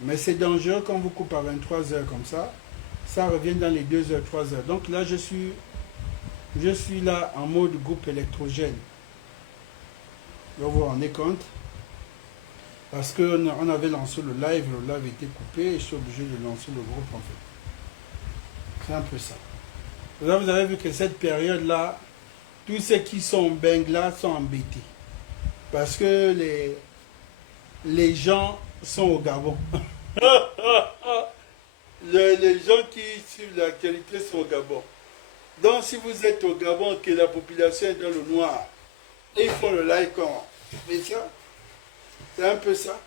Mais c'est dangereux quand vous coupez à 23 h comme ça. Ça revient dans les 2 h, 3 h. Donc là, je suis là en mode groupe électrogène. Vous vous rendez compte? Parce qu'on avait lancé le live était coupé et je suis obligé de lancer le groupe en fait. C'est un peu ça. Là, vous avez vu que cette période-là, tous ceux qui sont en Bengla sont embêtés. Parce que les gens sont au Gabon. les gens qui suivent l'actualité sont au Gabon. Donc, si vous êtes au Gabon, que la population est dans le noir, et ils font le live comment? C'est un peu ça.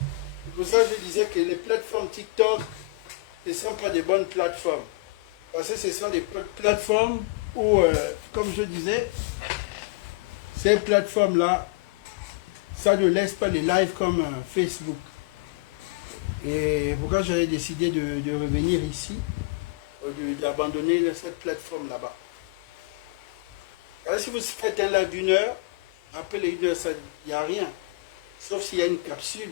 C'est pour ça que je disais que les plateformes TikTok ne sont pas des bonnes plateformes. Parce que ce sont des plateformes où, comme je disais, ces plateformes-là, ça ne laisse pas les lives comme Facebook. Et pourquoi j'avais décidé de revenir ici, d'abandonner cette plateforme là-bas. Alors si vous faites un live d'1 heure, après les 1 heure, il n'y a rien. Sauf s'il y a une capsule.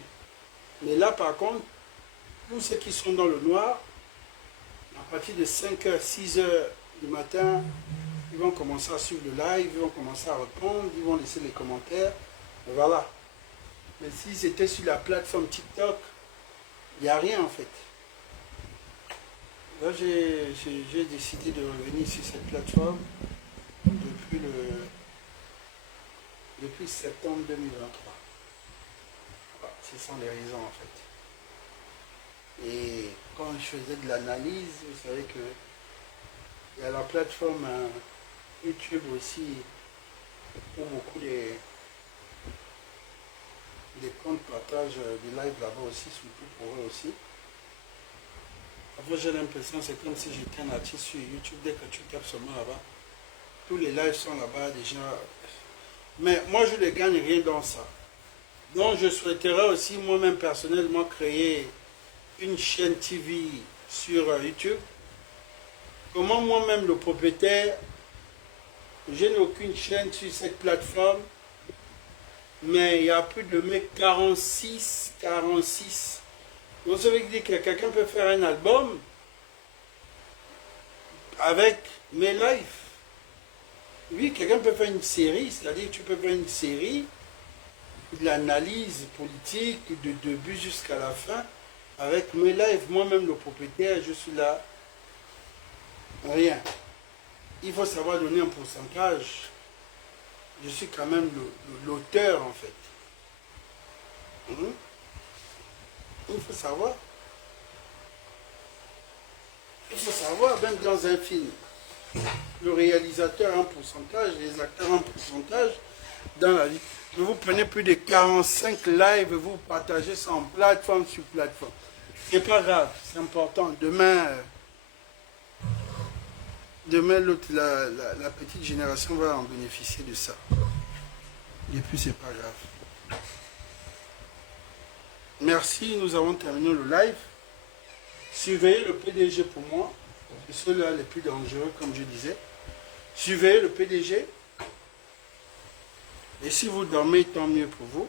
Mais là, par contre, tous ceux qui sont dans le noir, à partir de 5 h, 6 h du matin, ils vont commencer à suivre le live, ils vont commencer à répondre, ils vont laisser les commentaires. Et voilà. Mais si c'était sur la plateforme TikTok, il n'y a rien en fait. Là, j'ai décidé de revenir sur cette plateforme depuis septembre 2023. Voilà, ce sont les raisons en fait. Et quand je faisais de l'analyse, vous savez que il y a la plateforme YouTube aussi, où beaucoup des comptes partagent des lives là-bas aussi, surtout pour eux aussi. Après, j'ai l'impression que c'est comme si j'étais un artiste sur YouTube. Dès que tu tapes seulement là-bas, tous les lives sont là-bas déjà. Mais moi, je ne gagne rien dans ça. Donc, je souhaiterais aussi moi-même personnellement créer une chaîne TV sur YouTube. Comment moi-même, le propriétaire, je n'ai aucune chaîne sur cette plateforme, mais il y a plus de 46. Donc ça veut dire que quelqu'un peut faire un album avec mes lives. Oui, quelqu'un peut faire une série, c'est-à-dire que tu peux faire une série de l'analyse politique de début jusqu'à la fin avec mes lives. Moi-même, le propriétaire, je suis là. Rien. Il faut savoir donner un pourcentage. Je suis quand même l'auteur, en fait. Il faut savoir. Il faut savoir, même dans un film, le réalisateur a un pourcentage, les acteurs ont un pourcentage dans la vie. Vous prenez plus de 45 lives, vous partagez ça en plateforme sur plateforme. C'est pas grave, c'est important. Demain, la petite génération va en bénéficier de ça. Et puis c'est pas grave. Merci, nous avons terminé le live. Surveillez le PDG pour moi. C'est ceux-là les plus dangereux, comme je disais. Surveillez le PDG. Et si vous dormez, tant mieux pour vous.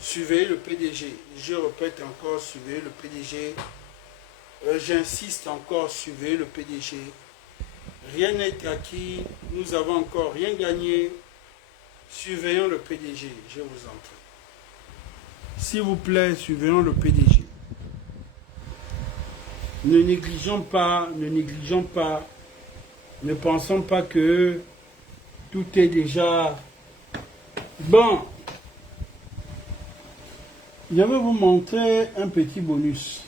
Surveillez le PDG. Je répète encore, surveillez le PDG. J'insiste encore, surveillez le PDG. Rien n'est acquis. Nous avons encore rien gagné. Surveillons le PDG, je vous en prie. S'il vous plaît, surveillons le PDG. Ne négligeons pas, ne pensons pas que tout est déjà bon. Je vais vous montrer un petit bonus.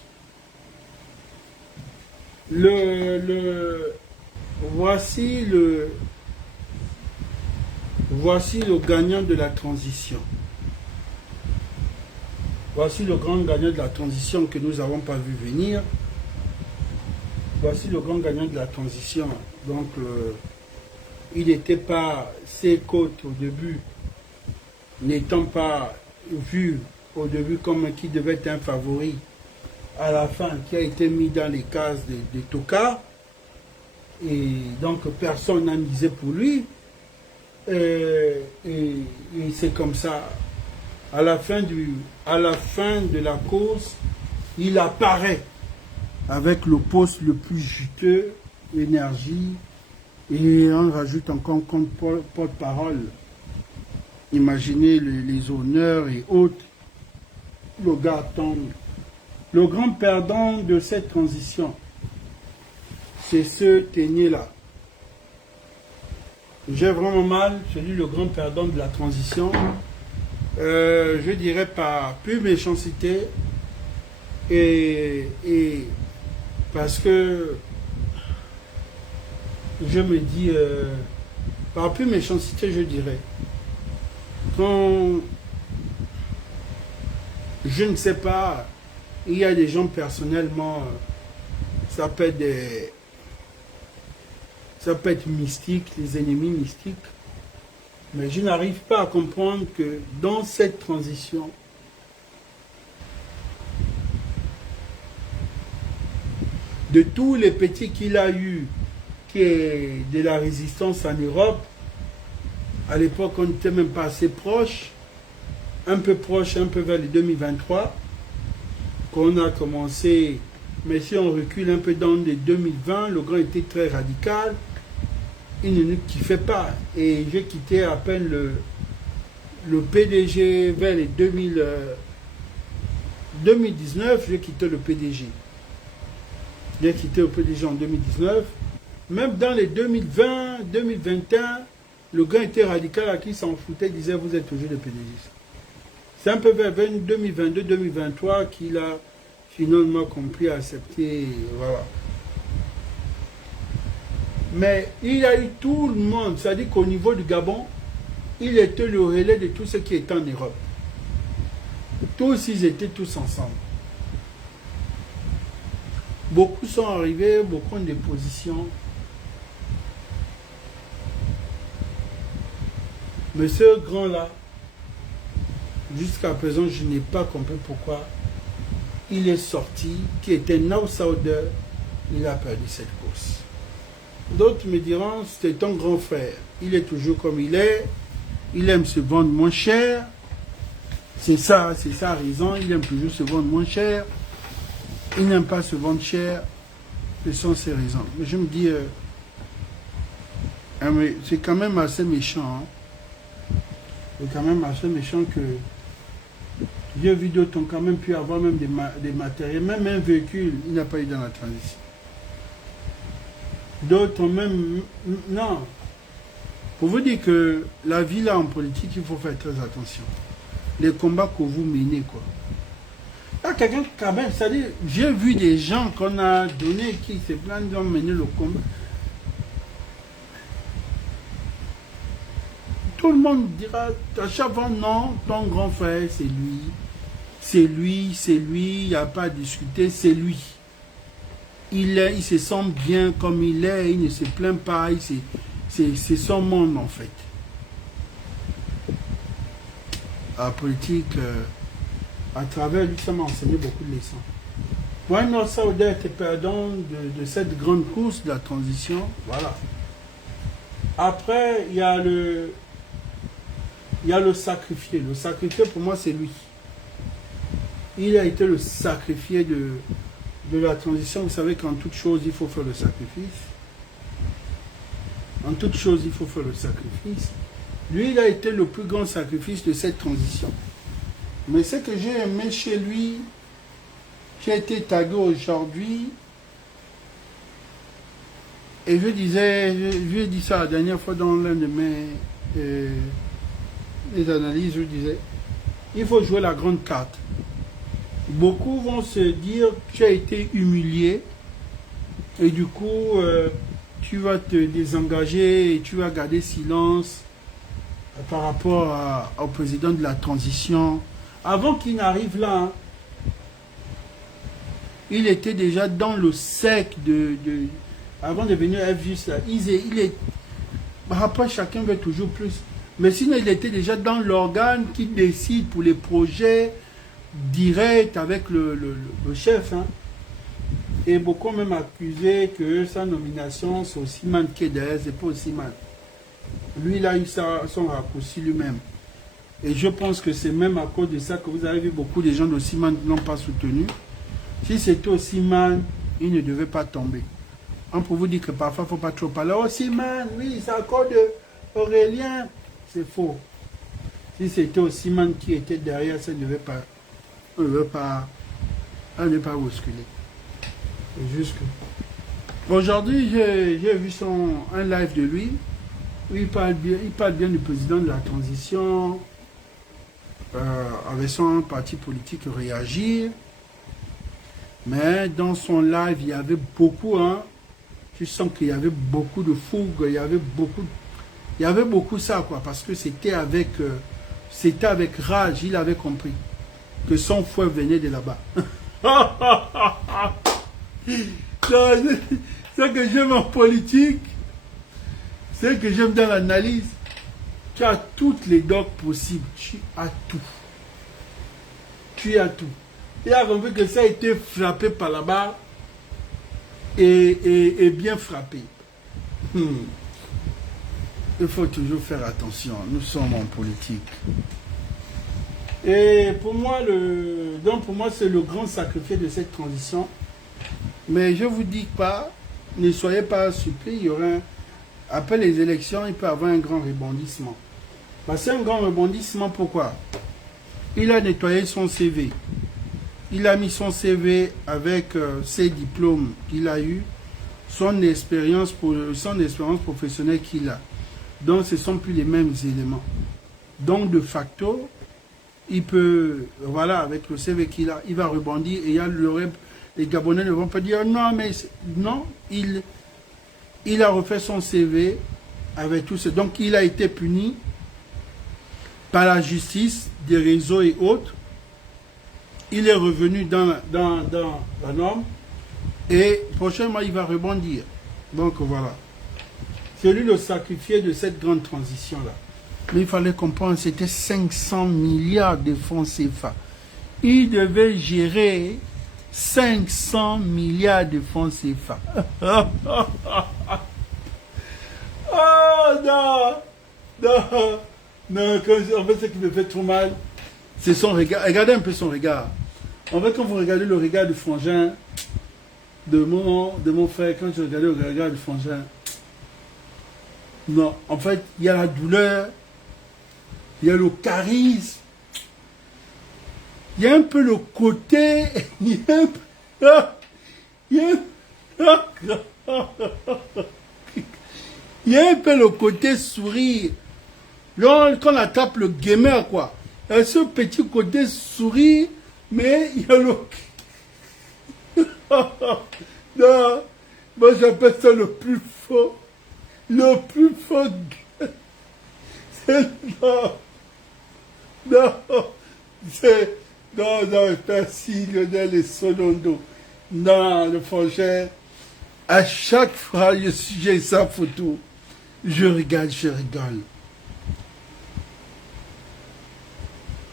Voici le gagnant de la transition. Voici le grand gagnant de la transition que nous n'avons pas vu venir. Voici le grand gagnant de la transition. Donc, il n'était pas, ses côtes au début, n'étant pas vu au début comme qui devait être un favori, à la fin, qui a été mis dans les cases des tocards. Et donc, personne n'a misé pour lui. Et c'est comme ça. À la fin de la course, il apparaît avec le poste le plus juteux, énergie, et on rajoute encore comme porte-parole. Imaginez les honneurs et autres. Le gars tombe. Le grand perdant de cette transition, c'est ce Ténier-là. J'ai vraiment mal, celui le grand perdant de la transition. Je dirais par plus méchanceté et parce que je me dis par plus méchanceté, je dirais, quand je ne sais pas, il y a des gens personnellement, ça peut être mystique, les ennemis mystiques. Mais je n'arrive pas à comprendre que dans cette transition, de tous les petits qu'il a eu, qui est de la résistance en Europe, à l'époque on n'était même pas assez proche, un peu vers les 2023, qu'on a commencé, mais si on recule un peu dans les 2020, le grand était très radical. Il ne nous kiffait pas. Et j'ai quitté à peine le PDG vers les 2019, j'ai quitté le PDG. J'ai quitté le PDG en 2019. Même dans les 2020, 2021, le gars était radical à qui s'en foutait, disait vous êtes toujours le PDG. C'est un peu vers 2022, 2023 qu'il a finalement compris, accepté, voilà. Mais il a eu tout le monde, c'est-à-dire qu'au niveau du Gabon, il était le relais de tout ce qui était en Europe. Tous, ils étaient tous ensemble. Beaucoup sont arrivés, beaucoup ont des positions. Mais ce grand-là, jusqu'à présent, je n'ai pas compris pourquoi il est sorti, qui était un outsider, il a perdu cette course. D'autres me diront, c'est ton grand frère. Il est toujours comme il est. Il aime se vendre moins cher. C'est ça raison. Il aime toujours se vendre moins cher. Il n'aime pas se vendre cher. Ce sont ses raisons. Mais je me dis, mais c'est quand même assez méchant. Hein. C'est quand même assez méchant que j'ai vu d'autres ont quand même pu avoir même des matériels, même un véhicule, il n'a pas eu dans la transition. D'autres ont même... Non. Pour vous dire que la vie là en politique, il faut faire très attention. Les combats que vous menez, quoi. Là, quelqu'un quand même, c'est-à-dire, j'ai vu des gens qu'on a donnés qui se plaignent d'ont mené le combat. Tout le monde dira à chaque fois, non, ton grand frère, c'est lui. C'est lui, c'est lui, il n'y a pas à discuter, c'est lui. Il se sent bien comme il est, il ne se plaint pas, c'est son monde en fait. La politique, à travers lui, ça m'a enseigné beaucoup de leçons. Pour un autre Saoudien était perdant de cette grande course de la transition, voilà. Après, il y a le sacrifié. Le sacrifié, pour moi, c'est lui. Il a été le sacrifié de la transition. Vous savez qu'en toute chose, il faut faire le sacrifice. En toute chose, il faut faire le sacrifice. Lui, il a été le plus grand sacrifice de cette transition. Mais ce que j'ai aimé chez lui, qui a été tagué aujourd'hui, et je lui dit ça la dernière fois dans l'un de mes les analyses, je disais, il faut jouer la grande carte. Beaucoup vont se dire que tu as été humilié et du coup tu vas te désengager et tu vas garder silence par rapport au président de la transition. Avant qu'il n'arrive là, hein, il était déjà dans le sec avant de venir à FJUS là. Après chacun veut toujours plus. Mais sinon il était déjà dans l'organe qui décide pour les projets direct avec le chef. Hein. Et beaucoup même accusé que sa nomination, c'est Ousmane qui est derrière, c'est pas Ousmane. Lui, il a eu son raccourci lui-même. Et je pense que c'est même à cause de ça que vous avez vu beaucoup de gens d'Ousmane qui n'ont pas soutenu. Si c'était Ousmane, il ne devait pas tomber. On peut vous dire que parfois, il ne faut pas trop parler. Ousmane, oui, c'est à cause d'Aurélien. C'est faux. Si c'était Ousmane qui était derrière, ça ne devait pas... On ne veut pas bousculer. C'est juste que... Aujourd'hui, j'ai vu un live de lui, où il parle bien du président de la transition, avec son parti politique Réagir. Mais dans son live, il y avait beaucoup, hein, tu sens qu'il y avait beaucoup de fougue, il y avait beaucoup ça, quoi, parce que c'était avec rage, il avait compris que son fouet venait de là-bas. Ce que j'aime en politique, c'est que j'aime dans l'analyse, tu as toutes les docs possibles, tu as tout. Tu as tout. Il a compris que ça a été frappé par là-bas et bien frappé. Il faut toujours faire attention, nous sommes en politique. Et pour moi, c'est le grand sacrifice de cette transition. Mais je ne vous dis pas, ne soyez pas surpris, il y aura après les élections, il peut y avoir un grand rebondissement. C'est un grand rebondissement, pourquoi? Il a nettoyé son CV. Il a mis son CV avec ses diplômes qu'il a eu, son expérience professionnelle qu'il a. Donc, ce ne sont plus les mêmes éléments. Donc, de facto, il peut, voilà, avec le CV qu'il a, il va rebondir et les Gabonais ne vont pas dire non, mais non, il a refait son CV avec tout ça. Donc, il a été puni par la justice, des réseaux et autres. Il est revenu dans la norme et prochainement, il va rebondir. Donc, voilà. C'est lui le sacrifié de cette grande transition-là. Mais il fallait comprendre, c'était 500 milliards de francs CFA. Il devait gérer 500 milliards de francs CFA. Oh non, en fait, ce qui me fait trop mal, c'est son regard. Regardez un peu son regard. En fait, quand vous regardez le regard du frangin, de mon frère, quand je regardais au regard du frangin, non, en fait, il y a la douleur, il y a le charisme, il y a un peu le côté, il y a un peu, il y a un peu le côté sourire. Quand on attrape le gamer, quoi. Il y a ce petit côté sourire, mais il y a le... Non, moi j'appelle ça le plus fort. Le plus fort. Non, c'est... Non, merci Lionel et Solondo. Non, le frangin, à chaque fois j'ai sa photo, je regarde, je rigole.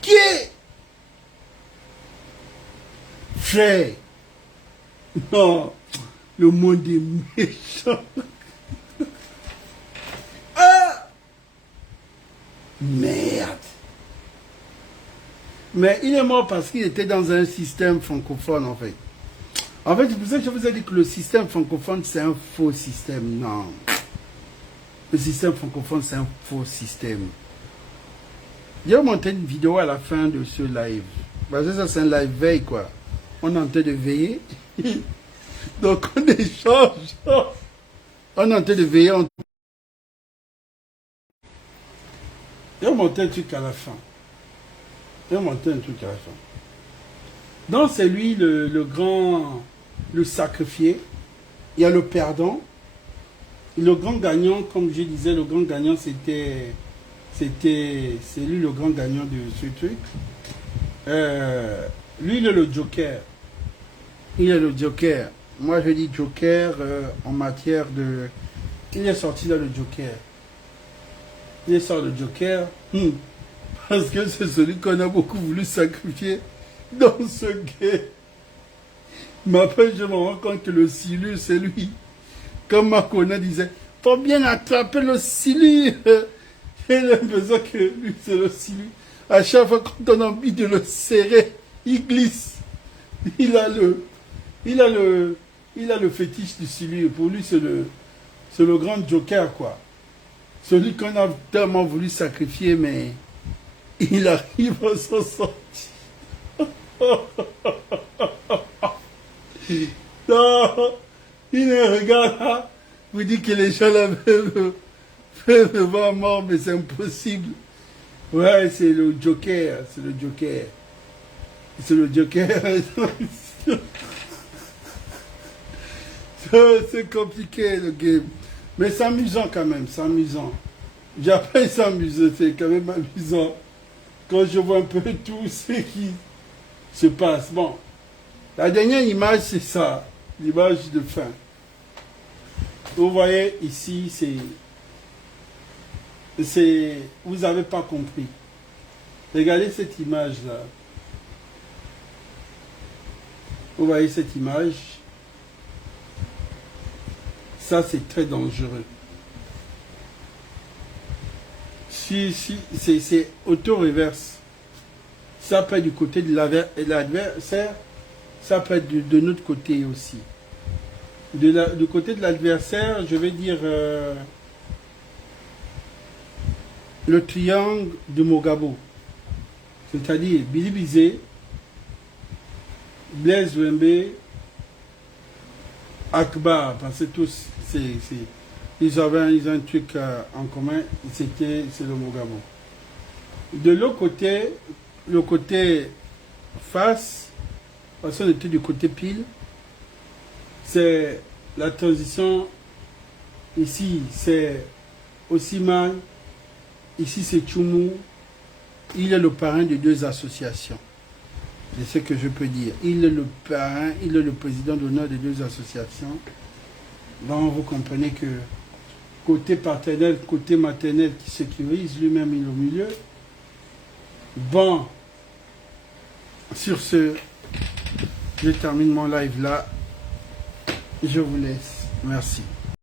Qui est frère? Non, le monde est méchant. Ah! Merde. Mais il est mort parce qu'il était dans un système francophone, en fait. En fait, c'est pour ça que je vous ai dit que le système francophone, c'est un faux système. Non. Le système francophone, c'est un faux système. Je vais monter une vidéo à la fin de ce live. Parce que ça, c'est un live veille, quoi. On est en train de veiller. Donc, on échange. On est en train de veiller. Je vais monter un truc à la fin. Je vais monter un truc à la fin. Donc, c'est lui le grand, le sacrifié. Il y a le perdant. Le grand gagnant, comme je disais, le grand gagnant, c'est lui le grand gagnant de ce truc. Lui, il est le joker. Il est le joker. Moi, je dis joker en matière de... Il est sorti dans le joker. Il est sorti de joker. Parce que c'est celui qu'on a beaucoup voulu sacrifier dans ce game. Mais après, je me rends compte que le silure, c'est lui. Comme Makona disait, faut bien attraper le silure. J'ai l'impression que lui, c'est le silure. À chaque fois, quand on a envie de le serrer, il glisse. Il a le fétiche du silure. Pour lui, c'est le grand joker, quoi. Celui qu'on a tellement voulu sacrifier, mais il arrive à s'en sortir. Non, il me regarde là, vous dit que les gens là peuvent me voir mort, mais c'est impossible. Ouais, c'est le joker, c'est le joker. C'est le joker. C'est compliqué le game. Mais c'est amusant quand même, c'est amusant. J'appelle ça amusant, c'est quand même amusant. Quand je vois un peu tout ce qui se passe. Bon, la dernière image, c'est ça, l'image de fin. Vous voyez ici, vous n'avez pas compris. Regardez cette image-là. Vous voyez cette image? Ça, c'est très dangereux. C'est auto-reverse. Ça peut être du côté de l'adversaire, ça peut être de notre côté aussi. Du côté de l'adversaire, je vais dire le triangle de Mogabo. C'est-à-dire Billy Bizet, Blaise Wembe, Akbar, parce que tous, ils ont un truc en commun, c'est le Mogabo. De l'autre côté, le côté face, parce qu'on était du côté pile, c'est la transition, ici c'est Osiman, ici c'est Tchoumou, il est le parrain de deux associations. C'est ce que je peux dire. Il est le parrain, il est le président d'honneur de deux associations. Donc vous comprenez que côté paternel, côté maternel qui sécurise, lui-même il est au milieu. Bon, sur ce, je termine mon live là. Je vous laisse. Merci.